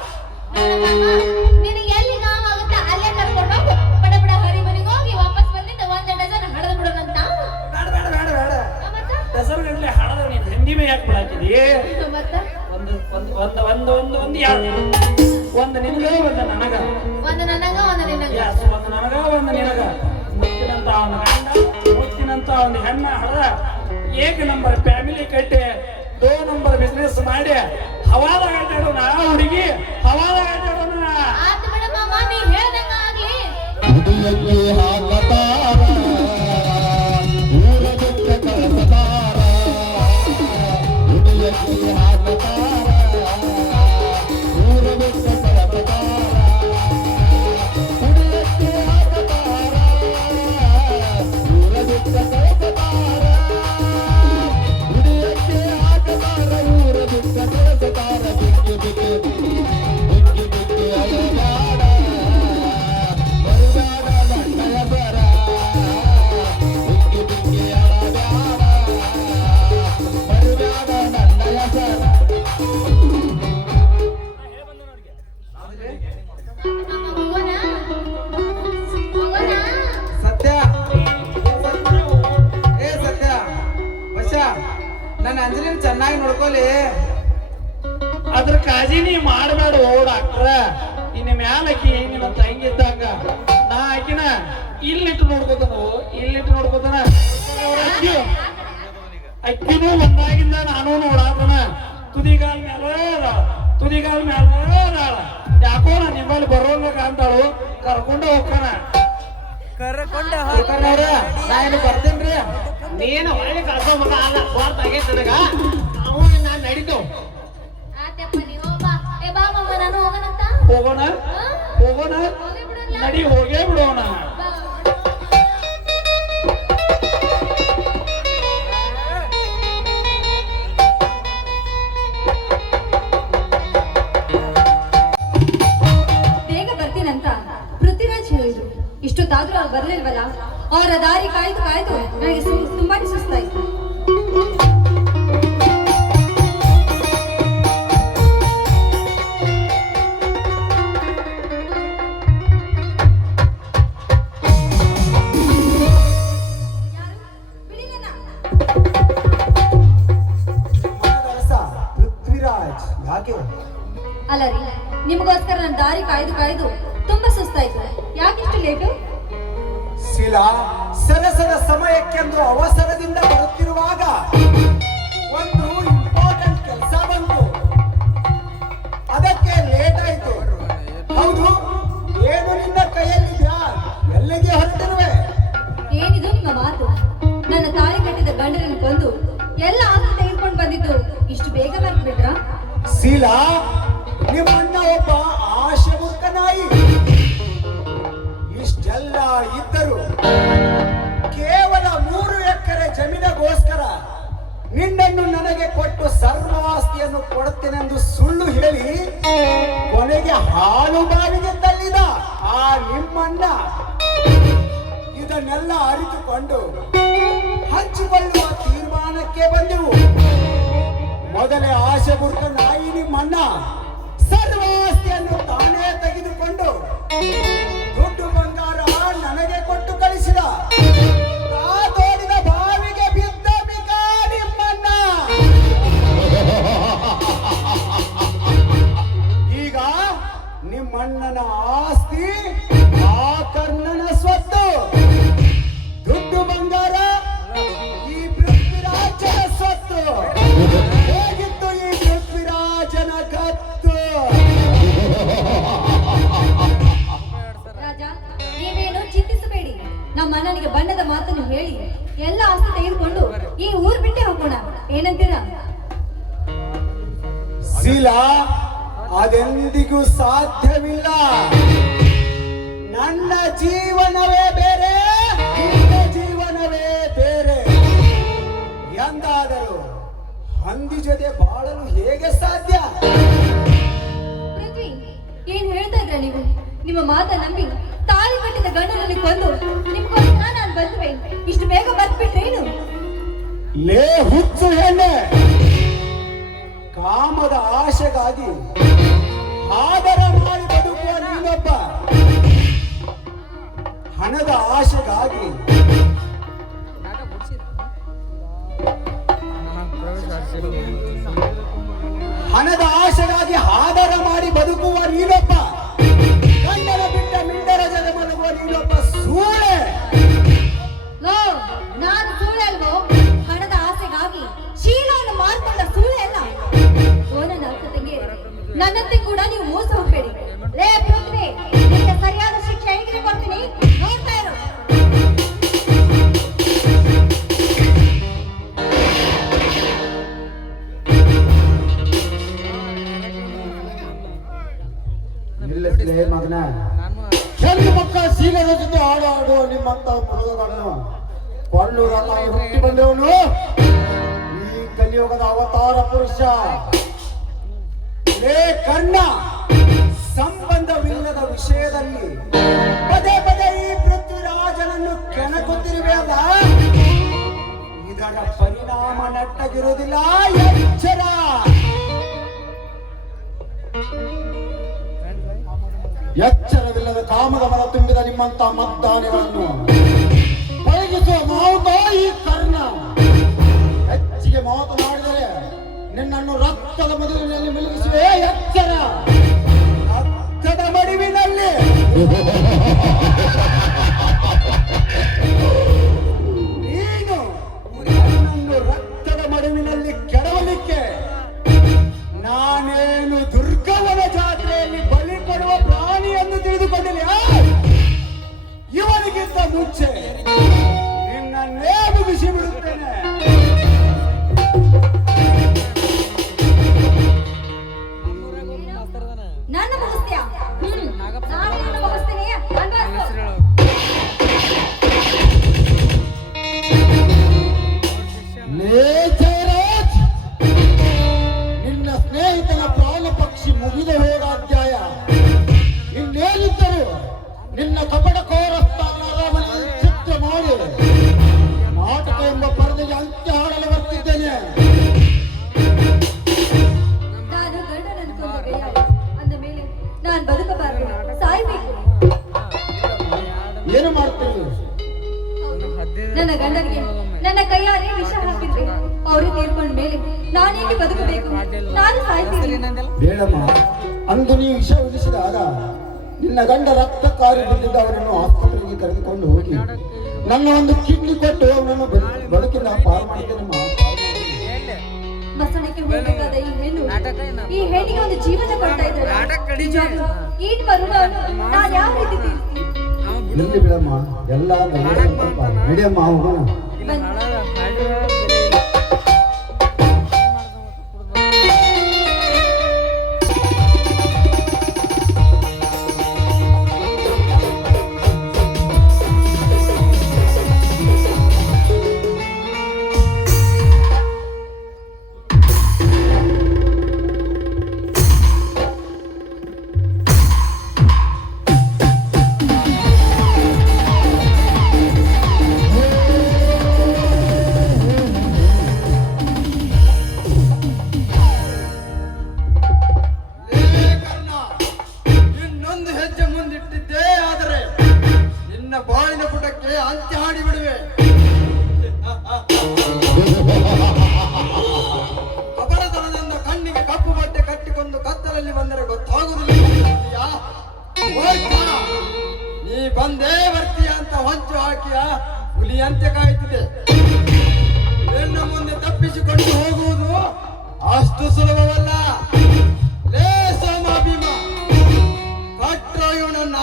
ನಿನಗೆ ಎಲ್ಲಿ ಗಾವ ಆಗುತ್ತೆ ಅಲ್ಲೇ ಕರ್ಕೊಂಡು ಹೋಗು. ಬಡ ಬಡ ಹರಿ ಮನೆಗೆ ಹೋಗಿ ವಾಪಸ್ ಬಂದಿದ್ದ ಒಂದ್ ಡಜನ್ ಹಡದ್ ಬಿಡೋಣಂತ. ಬೇಡ ಹೆಸರು ಗಂಟ್ಲೆ ಹಾಡದ ನೀನ್ ಹಿಂದಿ ಮೇ ಯಾಕೆ ಬಿಡಾಕಿದಿ? ಮತ್ತೆ ಒಂದು ಯಾರು ಒಂದು ನಿನಗ ಒಂದು ನನಗ, ಒಂದು ನನಗ ಒಂದು ನಿನಗ. ಒಂದು ನನಗ ಒಂದು ನಿನಗ. ಮುತ್ತಿನಂತ ಒಂದು ಗಂಡ ಮುತ್ತಿನಂತ ಒಂದು ಹೆಣ್ಣ ಹಡ ಏಕ ನಂಬರ್ ಫ್ಯಾಮಿಲಿ ಕಟ್ಟಿ 2 ನಂಬರ್ ಬಿಸ್ನೆಸ್ ಮಾಡಿ ಹವಾದಾಗ ಆಟಾಡೋಣ ಹುಡುಗಿ, ಹವಾದಾಗ ಆಟಾಡೋಣ. ಆತು ಬಿಡ ಮಾಮ, ನೀ ಹೇಳ್ದಂಗ ಆಗ್ಲಿ. ಹುಡುಗಿಗೆ ಹಾಕತಾರ, ಊರ ಬಿಟ್ಟ ಕಳಸತಾರ. ಹುಡುಗಿಗೆ ಹಾಕತಾರ, ಊರ ಬಿಟ್ಟ ಕಳಸತಾರ. ಹುಡುಗಿಗೆ ಹಾಕತಾರ, ಊರ ಬಿಟ್ಟ ಕಳಸತಾರ. ಅಂಜಲಿನ ಚೆನ್ನಾಗಿ ನೋಡ್ಕೊಲಿ. ಅದ್ರ ಕಾಜಿ ನೀ ಮಾಡಬೇಡ ಡಾಕ್ಟ್ರ. ಇನ್ನ ಮ್ಯಾಲಕಿ ನಿನ್ನ ತಂಗಿದ್ದಂಗ ನಾ ಆಕಿನ ಇಲ್ಲಿಟ್ಟು ನೋಡ್ಕೋತಾನ ಅಕ್ಕಿನೂ ಒಂದಾಗಿಂದ ನಾನು ನೋಡಾತನ. ತುದಿಗಾಲ್ ಮ್ಯಾಲ ಯಾಕೋ ನಾ ನಿಮ್ಮಲ್ಲಿ ಬರೋಂಗ ಕಾಣ್ತಾಳು, ಕರ್ಕೊಂಡ ಹೋಗ್ತಾನ. ನಾ ಏನು ಬರ್ತೇನ್ರಿ. ನೀನು ಒಳ್ಳೆ ಕಳ್ಸೋ ಮಗ ಅಲ್ಲ, ಸ್ವಾರ್ಥ ಆಗೈತೆ ನನಗ. ಅವ ನಾನು ನಡೀತು. ಆತಪ್ಪ ನೀವು ಬಾ. ಏ ಬಾ ಮಾಮ, ನಾನು ಹೋಗೋಣಂತ. ಹೋಗೋಣ ಹೋಗ್ಲಿ ಬಿಡಲ್ಲ. ನಡಿ ಹೋಗೇ ಬಿಡೋಣ. ಬಾ. ಬೇಗ ಬರ್ತೀನಂತ ಪೃಥ್ವಿರಾಜ್ ಹೇಳಿದ್ರು. ಇಷ್ಟೊತ್ತಾದ್ರೂ ಅವ್ರು ಬರ್ಲಿಲ್ವಲ್ಲ. ಅವರ ದಾರಿ ಕಾಯ್ದು ನನಗೆ ತುಂಬಾನೇ ಸುಸ್ತಾಯ್ತು. ಪೃಥ್ವಿರಾಜ್ ಯಾಕೆ? ಅಲ್ಲ ರೀ, ನಿಮಗೋಸ್ಕರ ನನ್ನ ದಾರಿ ಕಾಯ್ದು ತುಂಬಾ ಸುಸ್ತಾಯ್ತು. ಯಾಕಿಷ್ಟು ಲೇಟು? ಶಿಲಾ, ಸರಸದ ಸಮಯಕ್ಕೆಂದು ಅವಸರದಿಂದ ಬರುತ್ತಿರುವಾಗ ಒಂದು ಇಂಪಾರ್ಟೆಂಟ್ ಕೆಲಸ ಬಂತು, ಅದಕ್ಕೆ ಲೇಟ್ ಆಯ್ತು. ಹೌದು, ಏನು ನಿನ್ನ ಕೈಯಲ್ಲಿದ್ಯಾ? ಎಲ್ಲಿಗೆ ಹೊರಟಿರುವೆ? ಏನಿದು ನಿಮ್ಮ ಮಾತು? ನನ್ನ ತಾಳಿ ಕಟ್ಟಿದ ಗಂಡನನ್ನು ಕೊಂದು ಎಲ್ಲ ಆಸ್ತಿ ತೆಗೆದುಕೊಂಡು ಬಂದಿದ್ದು ಇಷ್ಟು ಬೇಗ ಮರ್ತ್ಬಿಟ್ರಾ? ಶೀಲಾ, ನಿಮ್ಮಣ್ಣ ಒಬ್ಬ ಆಶೆ ಮುಕ್ಕ ನಾಯಿ. ಇಷ್ಟೆಲ್ಲ ಇದ್ದರು ಕೇವಲ 3 ಎಕರೆ ಜಮೀನಿಗೋಸ್ಕರ ನಿನ್ನನ್ನು ನನಗೆ ಕೊಟ್ಟು ಸರ್ವಾಸ್ತಿಯನ್ನು ಕೊಡುತ್ತೇನೆಂದು ಸುಳ್ಳು ಹೇಳಿ ಕೊನೆಗೆ ಹಾಳು ಬಾವಿಗೆ ತಳ್ಳಿದ ಆ ನಿಮ್ಮಣ್ಣ ಇದನ್ನೆಲ್ಲ ಅರಿತುಕೊಂಡು ಹಂಚಿಕೊಳ್ಳುವ ತೀರ್ಮಾನಕ್ಕೆ ಬಂದೆವು. ಮೊದಲೇ ಆಶೆ ಬುರ್ಕ ನಾಯಿ ನಿಮ್ಮಣ್ಣ ಸರ್ವಾಸ್ತಿಯನ್ನು ತಾನೇ ತೆಗೆದುಕೊಂಡು ದುಡ್ಡು ಬಂಗಾರ ನನಗೆ ಕೊಟ್ಟು ಕಳಿಸಿದ. ತೋಡಿದ ಬಾವಿಗೆ ಬಿದ್ದ ಬಿಗ ನಿಮ್ಮಣ್ಣ. ಈಗ ನಿಮ್ಮಣ್ಣನ ಆಸ್ತಿ ಆ ಕರ್ಣನ ಸ್ವತ್ತು, ದುಡ್ಡು ಬಂಗಾರ ಈ ಪೃಥ್ವಿರಾಜನ ಸ್ವತ್ತು. ಹೇಗಿತ್ತು ಈ ಪೃಥ್ವಿರಾಜನ ಗತ್ತು? ರಾಜ, ನೀವೇನು ಚಿಂತಿಸಬೇಡಿ. ನಮ್ಮ ಅಣ್ಣನಿಗೆ ಬಣ್ಣದ ಮಾತನ್ನು ಹೇಳಿ ಎಲ್ಲ ಆಸ್ತಿ ತೆಗೆದುಕೊಂಡು ಈ ಊರ್ ಬಿಟ್ಟೆ ಹೋಗೋಣ. ಏನಂತೀರಾ? ಶೀಲಾ, ಅದೆಂದಿಗೂ ಸಾಧ್ಯವಿಲ್ಲ. ನನ್ನ ಜೀವನವೇ ಬೇರೆ, ನಿನ್ನ ಜೀವನವೇ ಬೇರೆ. ಎಂದಾದರೂ ಹಂದಿ ಜೊತೆ ಬಾಳಲು ಹೇಗೆ ಸಾಧ್ಯ? ಪೃಥ್ವಿ, ಏನ್ ಹೇಳ್ತಾ ಇದ್ರ ನೀವು? ನಿಮ್ಮ ಮಾತ ನಂಬಿ ತಾಳಿ ಕಟ್ಟಿದ ಗಂಡನಲ್ಲಿ ಕೊಂದು ನಿಮ್ಗೋಸ್ಕರ ನಾನು ಬಂದುವೆ. ಇಷ್ಟು ಬೇಗ ಬಂದ್ಬಿಟ್ರೇನು? ಲೇ ಹುಚ್ಚು ಹೆಣ್ಣೆ, ಕಾಮದ ಆಶೆಗಾಗಿ ಆದರ ಮಾಡಿ ಬದುಕುವ ನೀನೊಬ್ಬ, ಹಣದ ಆಶೆಗಾಗಿ ಆದರ ಮಾಡಿ ಬದುಕುವ ನೀನೊಬ್ಬ, ಗಂಡನ ಬಿಟ್ಟ ಮಿಂಡರ ಜನ ಮಲಗುವ ನೀನೊಬ್ಬ ಸೂಳೆ. ನಾನು ಸೂಳೆ ಅಲ್ವೋ? ಹಣದ ಆಸೆಗಾಗಿ ಶೀಲವನ್ನು ಮಾರ್ಕೊಂಡ ಸೂಳೆ ಅಲ್ಲ. ನನ್ನ ಅರ್ಥ ತಂಗಿ, ನನ್ನಂತೆ ಕೂಡ ನೀವು ಮೋಸ ಹೋಗ್ಬೇಡಿ. ರೇ ಪೃಥ್ವಿ, ನಿಮಗೆ ಸರಿಯಾದ ಶಿಕ್ಷೆ ಹೇಗೆ ಕೊಡ್ತೀನಿ, ನೋಡ್ತಾ ಇರು. ನಿಲ್ಲಿಸ್ಲೇ ಮಗನ. ಹೆಣ್ಣು ಮಕ್ಕಳ ಶೀಲದ ಜೊತೆ ಆಡೋ ನಿಮ್ಮಂತ ಮೃಗಗಳನ್ನು ಕೊಳ್ಳುವುದಲ್ಲ ಹುಟ್ಟಿ ಬಂದವನು ಈ ಕಲಿಯುಗದ ಅವತಾರ ಪುರುಷ. ಲೇ ಕರ್ಣ, ಸಂಬಂಧವಿಲ್ಲದ ವಿಷಯದಲ್ಲಿ ಪದೇ ಪದೇ ಈ ಪೃಥ್ವಿರಾಜನನ್ನು ಕೆಣಕುತ್ತಿರುವೆ ಅಲ್ಲ, ಇದರ ಪರಿಣಾಮ ನೆಟ್ಟಗಿರುವುದಿಲ್ಲ. ಎಚ್ಚರ. ಎಚ್ಚರವಿಲ್ಲದ ಕಾಮದ ಮನ ತುಂಬಿದ ನಿಮ್ಮಂತ ಮದ್ದಾನೆಗಳನ್ನು ಪಳಗಿಸುವ ಮಾವುತ ಈ ಕರ್ಣ. ಹೆಚ್ಚಿಗೆ ಮಾತನಾಡಿದರೆ ರಕ್ತದ ಮದುವಿನಲ್ಲಿ ಮಿಲುಗಿಸುವೆ ಎಚ್ಚರ. ರಕ್ತದ ಮಡುವಿನಲ್ಲಿ ನೀನು ನನ್ನನ್ನು ರಕ್ತದ ಮಡುವಿನಲ್ಲಿ ಕೆಡವಲಿಕ್ಕೆ ನಾನೇನು ದುರ್ಗವನ ಜಾತ್ರೆಯಲ್ಲಿ ಬಲಿ ಕೊಡುವ ಪ್ರಾಣಿಯನ್ನು ತಿಳಿದುಕೊಂಡಿಲ್ಲ. ಇವನಿಗಿಂತ ಮುಂಚೆ ನಿನ್ನನ್ನೇ ಮುಗಿಸಿ ಬಿಡುತ್ತೇನೆ. ನನ್ನ ಮುಗಿಸ್ತೀಯ? ನಾನು ನಿನ್ನ ಮುಗಿಸ್ತೀನಿ. ಅನ್ಬಾರ್ದು. ಲೇ ಜಯರಾಜ್, ನಿನ್ನ ಸ್ನೇಹಿತನ ಪ್ರಾಣ ಪಕ್ಷಿ ಮುಗಿದ ಹೋದ ಅಧ್ಯಾಯ ಇನ್ನೇನಿದ್ದರು ನಿನ್ನ ಕಪಟಕೋರ ಸ್ಥಾನದ ಮನೆಯಲ್ಲಿ ಚಿತ್ರ ಮಾಡಿ ನಾಟಕ ಎಂಬ ಪರದೆಗೆ ಅಂತ್ಯ ಹಾಡಲು ಬರ್ತಿದ್ದೇನೆ. ನಾನು ಗಂಡನನ್ನು ಕೊಂದ ಗೆಳೆಯ ಅಂದ ಮೇಲೆ ನಾನು ಬದುಕಬಾರದು, ಸಾಯ್ಬೇಕು. ಏನು ಮಾಡ್ತೀವಿ? ನನ್ನ ಗಂಡನಿಗೆ ನನ್ನ ಕೈಯಾರೆ ವಿಷ ಹಾಕಿದ್ರೆ ಅವರು ತೀರ್ಕೊಂಡ ಮೇಲೆ ನಾನೇಗೆ ಬದುಕಬೇಕು? ನಾನು ಸಾಯ್ತೀನಿ. ಬೇಡಮ್ಮ, ಅಂದು ನೀವು ವಿಷ ಉದಿಸಿದಾಗ ನಿನ್ನ ಗಂಡ ರಕ್ತ ಕಾರಿ ಬಿದ್ದಿದ್ದ ಅವರನ್ನು ಆಸ್ಪತ್ರೆಗೆ ಕರೆದುಕೊಂಡು ಹೋಗಿ ನನ್ನ ಒಂದು ಕಿಡ್ನಿ ಕೊಟ್ಟು ಅವನನ್ನು ಬದುಕಿನ ಪಾರು ಮಾಡಿದ್ದೇನಮ್ಮ. ಮಸಣಕ್ಕೆ ಹೋಗಬೇಕಾದ ಈ ಹೆಣ್ಣಿಗೆ ಒಂದು ಜೀವನ ಕೊಡ್ತಾ ಇದ್ದಾರೆ. ಈ ಋಣವನ್ನು ನಾನು ಯಾವ ರೀತಿ ತೀರಿಸ್ತೀನಿ? ನಿಲ್ಲಿ ಬಿಡಮ್ಮ, ಎಲ್ಲ ಸ್ವಲ್ಪ ನಡಿಯಮ್ಮ, ಹೋಗೋಣ. ಇನ್ನೊಂದು ಹೆಜ್ಜೆ ಮುಂದಿಟ್ಟಿದ್ದೇ ಆದರೆ ನಿನ್ನ ಬಾಳಿನ ಪುಟಕ್ಕೆ ಅಂತ್ಯ ಹಾಡಿ ಬಿಡುವೆ. ಕಪಟತನದಿಂದ ಕಣ್ಣಿಗೆ ಕಪ್ಪು ಬಟ್ಟೆ ಕಟ್ಟಿಕೊಂಡು ಕತ್ತಲಲ್ಲಿ ಬಂದರೆ ಗೊತ್ತಾಗುವುದಿಲ್ಲ. ನೀ ಬಂದೇ ಬರ್ತೀಯ ಅಂತ ಹೊಂಚು ಹಾಕಿಯ ಹುಲಿಯಂತೆ ಕಾಯುತ್ತಿದೆ. ನಿನ್ನ ಮುಂದೆ ತಪ್ಪಿಸಿಕೊಂಡು ಹೋಗುವುದು ಅಷ್ಟು ಸುಲಭವಲ್ಲ. ಲೇ ಸೋಮ ಭೀಮ, ಕಟ್ಟೋ ಇವನನ್ನ.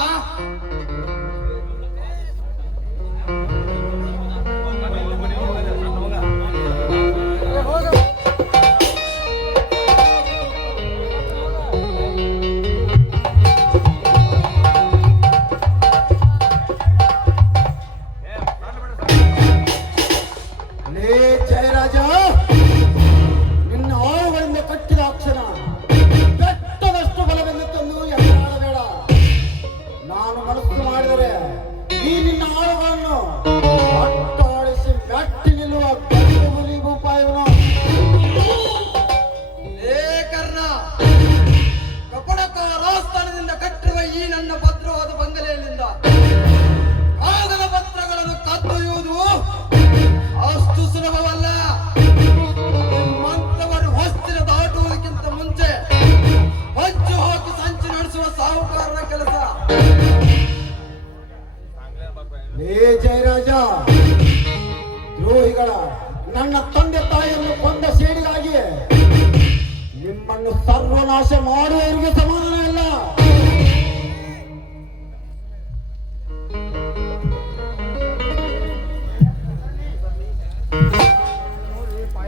ಲೇ ಜಯರಾಜ, ನಿನ್ನ ಆಳುಗಳಿಂದ ಕಟ್ಟಿದ ಅಕ್ಷರ ಬೆಟ್ಟದಷ್ಟು ಬಲವೆಂದು ತಂದು ಎದುರಾಡಬೇಡ. ನಾನು ಮನಸ್ಸು ಮಾಡಿದರೆ ಈ ನಿನ್ನ ಆಳುಗಳನ್ನು ಅಟ್ಟಾಡಿಸಿ ಗಟ್ಟಿ ನಿಲ್ಲುವ ಗಂಡು ಹುಲಿ ಭೂಪಾಯವನು. ಲೇ ಕರ್ಣ, ಕಪಟಕ ರಾಜಸ್ಥಾನದಿಂದ ಕಟ್ಟಿರುವ ಈ ನನ್ನ ಭದ್ರವಾದ ಬಂಗಲೆಯಲ್ಲಿಂದ ಕಾಗದ ಪತ್ರಗಳನ್ನು ಕದ್ದೊಯ್ಯುವುದು ಅಷ್ಟು ಸುಲಭವಲ್ಲ. ನಿಮ್ಮಂತವರು ಹೊಸ್ತಿನ ದಾಟುವುದಕ್ಕಿಂತ ಮುಂಚೆ ಹೊಂಚು ಹಾಕಿ ಸಂಚು ನಡೆಸುವ ಸಾಹುಕಾರನ ಕೆಲಸ. ಲೇ ಜಯರಾಜ, ದ್ರೋಹಿಗಳ ನನ್ನ ತಂದೆ ತಾಯಿಯನ್ನು ಕೊಂದ ಸೇಡಿಗಾಗಿ ನಿಮ್ಮನ್ನು ಸರ್ವನಾಶ ಮಾಡುವವರಿಗೆ ಸಮಾನ ಇಲ್ಲ.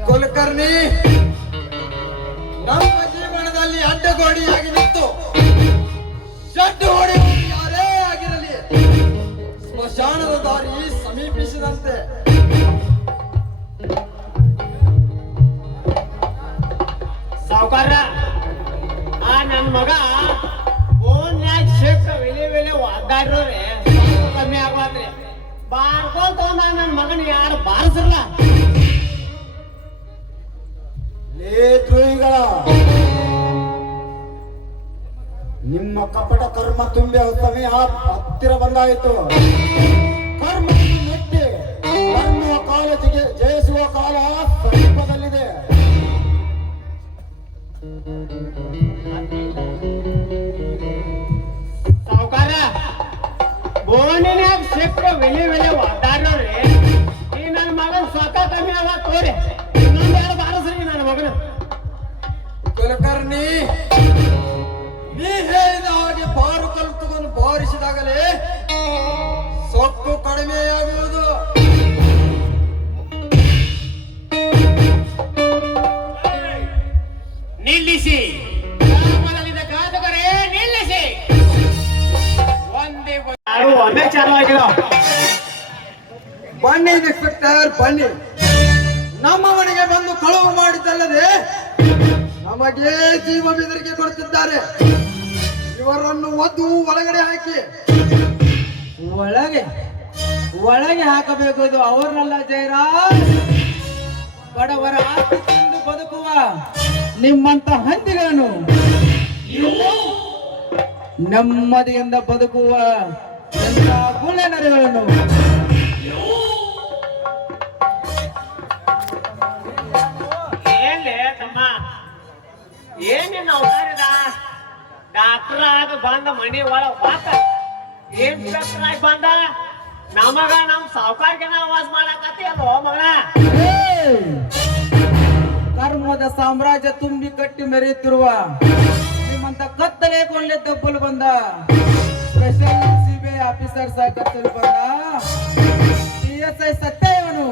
ಕುಲಕರ್ಣಿ, ನಮ್ಮ ಜೀವನದಲ್ಲಿ ಅಡ್ಡಗೋಡಿಯಾಗಿ ನಿಂತು ಶಡ್ಡು ಹೊಡೆಯುವುದು ಯಾರೇ ಆಗಿರಲಿ ಸ್ಮಶಾನದ ದಾರಿ ಸಮೀಪಿಸಿದಂತೆ. ಸಾವುಕಾರ, ಆ ನನ್ನ ಮಗ ಫೋನ್ಯಾಗ ಶಿಫ್ಟ್ ವಿಲೆ ಒದ್ದಾಡ್ರಿ ಕಮ್ಮಿ ಆಗ್ಬಾರ್ದ್ರಿ. ಬಾರ್ಕೊಂತ ನನ್ನ ಮಗನ ಯಾರು ಬಾರಿಸಲ್ಲ. ಲೇ ದ್ರೋಹಿಗಳ, ನಿಮ್ಮ ಕಪಟ ಕರ್ಮ ತುಂಬಿ ಸಮಯ ಹತ್ತಿರ ಬಂದಾಯಿತು. ಕರ್ಮವನ್ನು ಮೆಟ್ಟಿ ಕರ್ಮವ ಕಾಲ ಜಯಿಸುವ ಕಾಲ ಸಮೀಪದಲ್ಲಿದೆ. ಸಾವುಕಾರ ಬೋನಿನ್ಯಾಗ ಸಿಕ್ಕ ವಿಲಿ ಒದ್ದಾಡ್ರಿ ಈ ನನ್ನ ಮಗನ್ ಸ್ವತಃ ಕಮ್ಮಿ ಅವ ತೋರಿ ಇನ್ನೊಂದು ಎರಡು ಬಾರಸ್ರಿ ನನ್ನ ಮಗನ ಕುಲಕರ್ಣಿ ನೀ ಹೇಳಿದ ಹಾಗೆ ಬಾರು ಕಲಿತುಕೊಂಡು ಬಾರಿಸಿದಾಗಲೇ ಸೊಕ್ಕು ಕಡಿಮೆಯಾಗುವುದು. ನಿಲ್ಲಿಸಿ ಕಾದುಕರೇ ನಿಲ್ಲಿಸಿ ಒಂದೇ ಚಾಲು ಆಗಿದ ಬನ್ನಿ ಇನ್ಸ್ಪೆಕ್ಟರ್ ಬನ್ನಿ. ನಮ್ಮ ಮನೆಗೆ ಬಂದು ಕಳುವು ಮಾಡಿದ್ದಲ್ಲದೆ ನಮಗೆ ಜೀವ ಬೆದರಿಕೆ ಕೊಡುತ್ತಿದ್ದಾರೆ. ಇವರನ್ನು ಒದ್ದು ಒಳಗಡೆ ಹಾಕಿ. ಒಳಗೆ ಒಳಗೆ ಹಾಕಬೇಕು. ಇದು ಅವರಲ್ಲ ಜಯರಾಜ್, ಬಡವರ ಆಸ್ತಿ ತಿಂದು ಬದುಕುವ ನಿಮ್ಮಂತ ಹಂದಿಗಳನ್ನು, ನೆಮ್ಮದಿಯಿಂದ ಬದುಕುವ ಎಲ್ಲ ಗುಳೆನರಿಗಳನ್ನು ಏನ್ಲೇ ತಮ್ಮ ಏನೇನು ಅವತಾರದ ಡಾಕ್ಟರ್ ಆಗ ಬಂದ ಮನಿ ಒಳಗ ಮಾತ ಏನ್ ಡಾಕ್ಟರ್ ಆಗಿ ಬಂದ ನಮಗ ನಮ್ ಸಾವುಕಾರ್ಗೆ ನಾವು ವಾಸ ಮಾಡಕತ್ತೀಯಲ್ಲೋ ಮಗಳ ಕರ್ಮದ ಸಾಮ್ರಾಜ್ಯ ತುಂಬಿ ಕಟ್ಟಿ ಮೆರೆಯುತ್ತಿರುವ ನಿಮ್ಮಂತ ಕತ್ತಲೆ ಕೊಳ್ಳೆ ತಪ್ಪಲು ಬಂದ ಸ್ಪೆಷಲ್ ಸಿಬಿಐ ಆಫೀಸರ್ ಸಹಕರಿಸಲು ಬಂದ PSI ಸತ್ಯವನು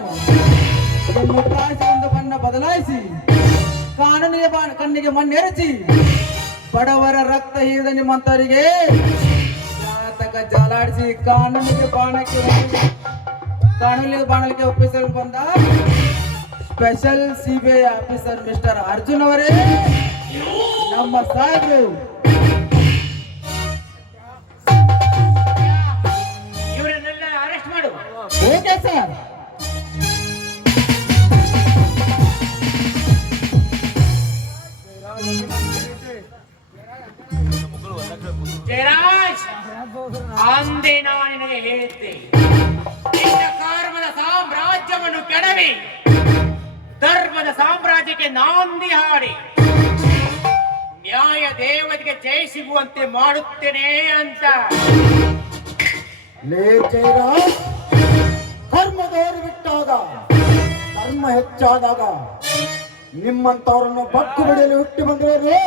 ಒಂದು ಬಣ್ಣ ಬದಲಾಯಿಸಿ ಕಾನೂನಿಗೆ ಕಣ್ಣಿಗೆ ಮಣ್ಣೆರಚಿ ಬಡವರ ರಕ್ತ ಹೀರಿದ ನಿಮ್ಮಂತವರಿಗೆ ಜಾತಕ ಜಾಲಾಡಿಸಿ ಕಾನೂನಿಗೆ ಬಾಣಲಿಗೆ ಒಪ್ಪಿಸಲು ಬಂದ special CBI officer mister Arjun ಅವರೇ ನಮ್ಮ ಸಾಹೇಬರು. ಇವರನ್ನೆಲ್ಲ ಅರೆಸ್ಟ್ ಮಾಡು. Okay sir. ಜಯರಾಜ್ ಅಂದೇ ನಾನು ನಿನಗೆ ಹೇಳಿದ್ದೆ ನಿನ್ನ ಕರ್ಮದ ಸಾಮ್ರಾಜ್ಯವನ್ನು ಕೆಡವಿ ಧರ್ಮದ ಸಾಮ್ರಾಜ್ಯಕ್ಕೆ ನಾಂದಿ ಹಾಡಿ ನ್ಯಾಯ ದೇವತೆಗೆ ಜಯ ಸಿಗುವಂತೆ ಮಾಡುತ್ತೇನೆ ಅಂತ. ಲೇ ಜಯರಾಜ್, ಕರ್ಮದವರು ಬಿಟ್ಟಾಗ ಧರ್ಮ ಹೆಚ್ಚಾದಾಗ ನಿಮ್ಮಂತವರನ್ನು ಬಕ್ಕು ಬಿಡಲು ಹುಟ್ಟಿ ಬಂದವರು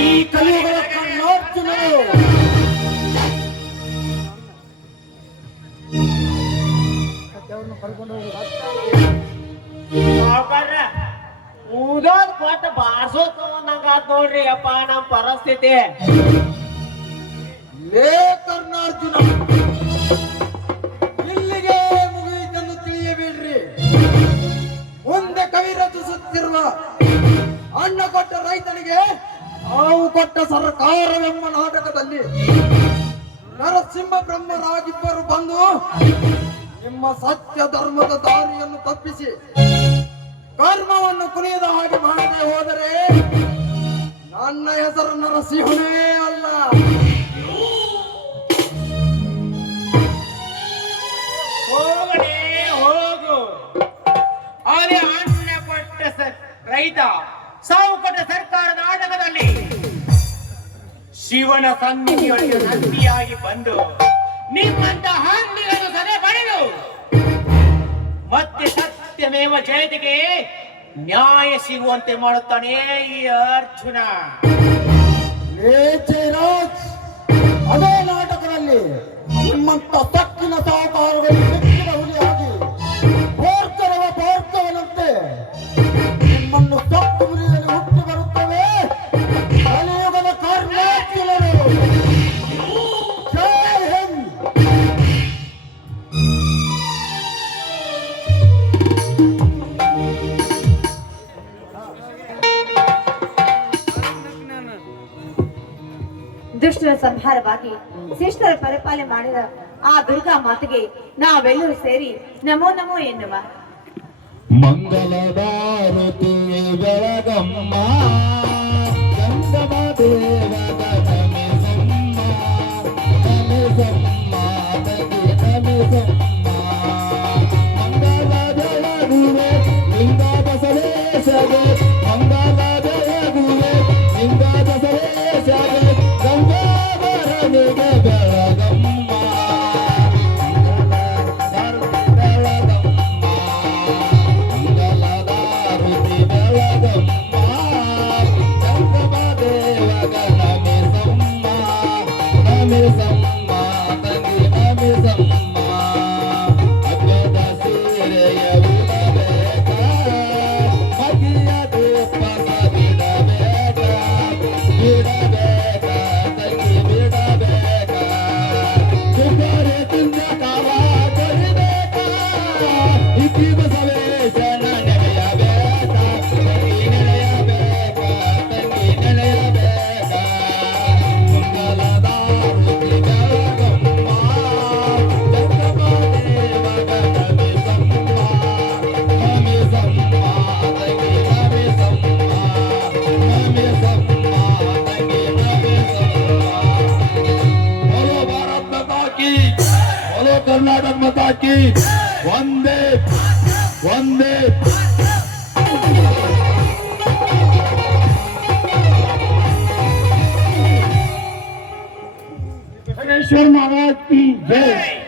ಈ ಕಲಿಯುಗದ ಕರ್ನಾರ್ಜುನರು. ಊದೋದ್ ಕೊಟ್ಟು ಬಾರ್ಸೋದ್ ನಂಗಾತ್ ನೋಡ್ರಿ ಅಪ್ಪ ನಮ್ ಪರಿಸ್ಥಿತಿ. ಲೇ ಕರ್ನಾರ್ಜುನ, ಇಲ್ಲಿಗೆ ಮುಗಿಯಿತೆಂದು ತಿಳಿಯಬೇಡ್ರಿ. ಮುಂದೆ ಕವಿ ರಚಿಸುತ್ತಿರುವ ಅನ್ನ ಕೊಟ್ಟ ರೈತನಿಗೆ ಹಾವು ಕೊಟ್ಟ ಸರ್ಕಾರವೆಂಬ ನಾಟಕದಲ್ಲಿ ನರಸಿಂಹ ಬ್ರಹ್ಮರಾಗಿಬ್ಬರು ಬಂದು ನಿಮ್ಮ ಸತ್ಯ ಧರ್ಮದ ದಾರಿಯನ್ನು ತಪ್ಪಿಸಿ ಕರ್ಮವನ್ನು ಕುಣಿಯದ ಹಾಗೆ ಮಾಡದೆ ಹೋದರೆ ನನ್ನ ಹೆಸರು ನರಸಿಂಹನೇ ಅಲ್ಲ. ಹೋಗಣೆ ಹೋಗು. ಅದೇ ಅನ್ನ ಕೊಟ್ಟ ರೈತ ಸಾವು ಕೊಟ್ಟ ಸರ್ಕಾರ ನಾಟಕದಲ್ಲಿ ಶಿವನ ಸನ್ನಿಧಿಯೊಳಗೆ ನಂದಿಯಾಗಿ ಬಂದು ನಿಮ್ಮಂತ ಹಂದಿಗಳನ್ನು ಸದೆ ಪಡೆದು ಮತ್ತೆ ಸತ್ಯಮೇವ ಜಯತಿಗೆ ನ್ಯಾಯ ಸಿಗುವಂತೆ ಮಾಡುತ್ತಾನೆ ಈ ಅರ್ಜುನ. ಲೇ ಜಯರಾಜ್, ಅದೇ ನಾಟಕದಲ್ಲಿ ನಿಮ್ಮಂತ ತಕ್ಕಿನ ಸಾಹುಕಾರಗಳು ಬೆಕ್ಕಿನ ಹುಲಿಯಾಗಿ ಬೋರ್ಗವನಂತೆ ನಿಮ್ಮನ್ನು ತಪ್ಪು ಮುರಿಯಲು ಹುಟ್ಟಿ ಬರುತ್ತವೆ ಕಲಿಯುಗದ ಕರ್ನಾರ್ಜುನರು. ಜೈ ಹಿಂದ್. ದುಷ್ಟರ ಸಂಹಾರವಾಗಿ ಶಿಷ್ಟರ ಪರಿಪಾಲನೆ ಮಾಡಿದ ಆ ದುರ್ಗಾ ಮಾತೆಗೆ ನಾವೆಲ್ಲರೂ ಸೇರಿ ನಮೋ ನಮೋ ಎನ್ನುವ. ಮಂಗಲದಾರತಿ ಬೆಳಗಮ್ಮ ಗಂಗಮ ದೇವದ ನಮಿಸಮ್ಮ ನಮಿಸಮ್ಮ ನಮಿಸಮ್ಮ ಮಂಗಲ ಬೆಳಗುವೆ ಲಿಂಗ ಬಸವೇಶಗೆ ಮಂಗಲ ಬೆಳಗುವೆ कर्नाटक माता की वंदे वंदे महाराज की जय।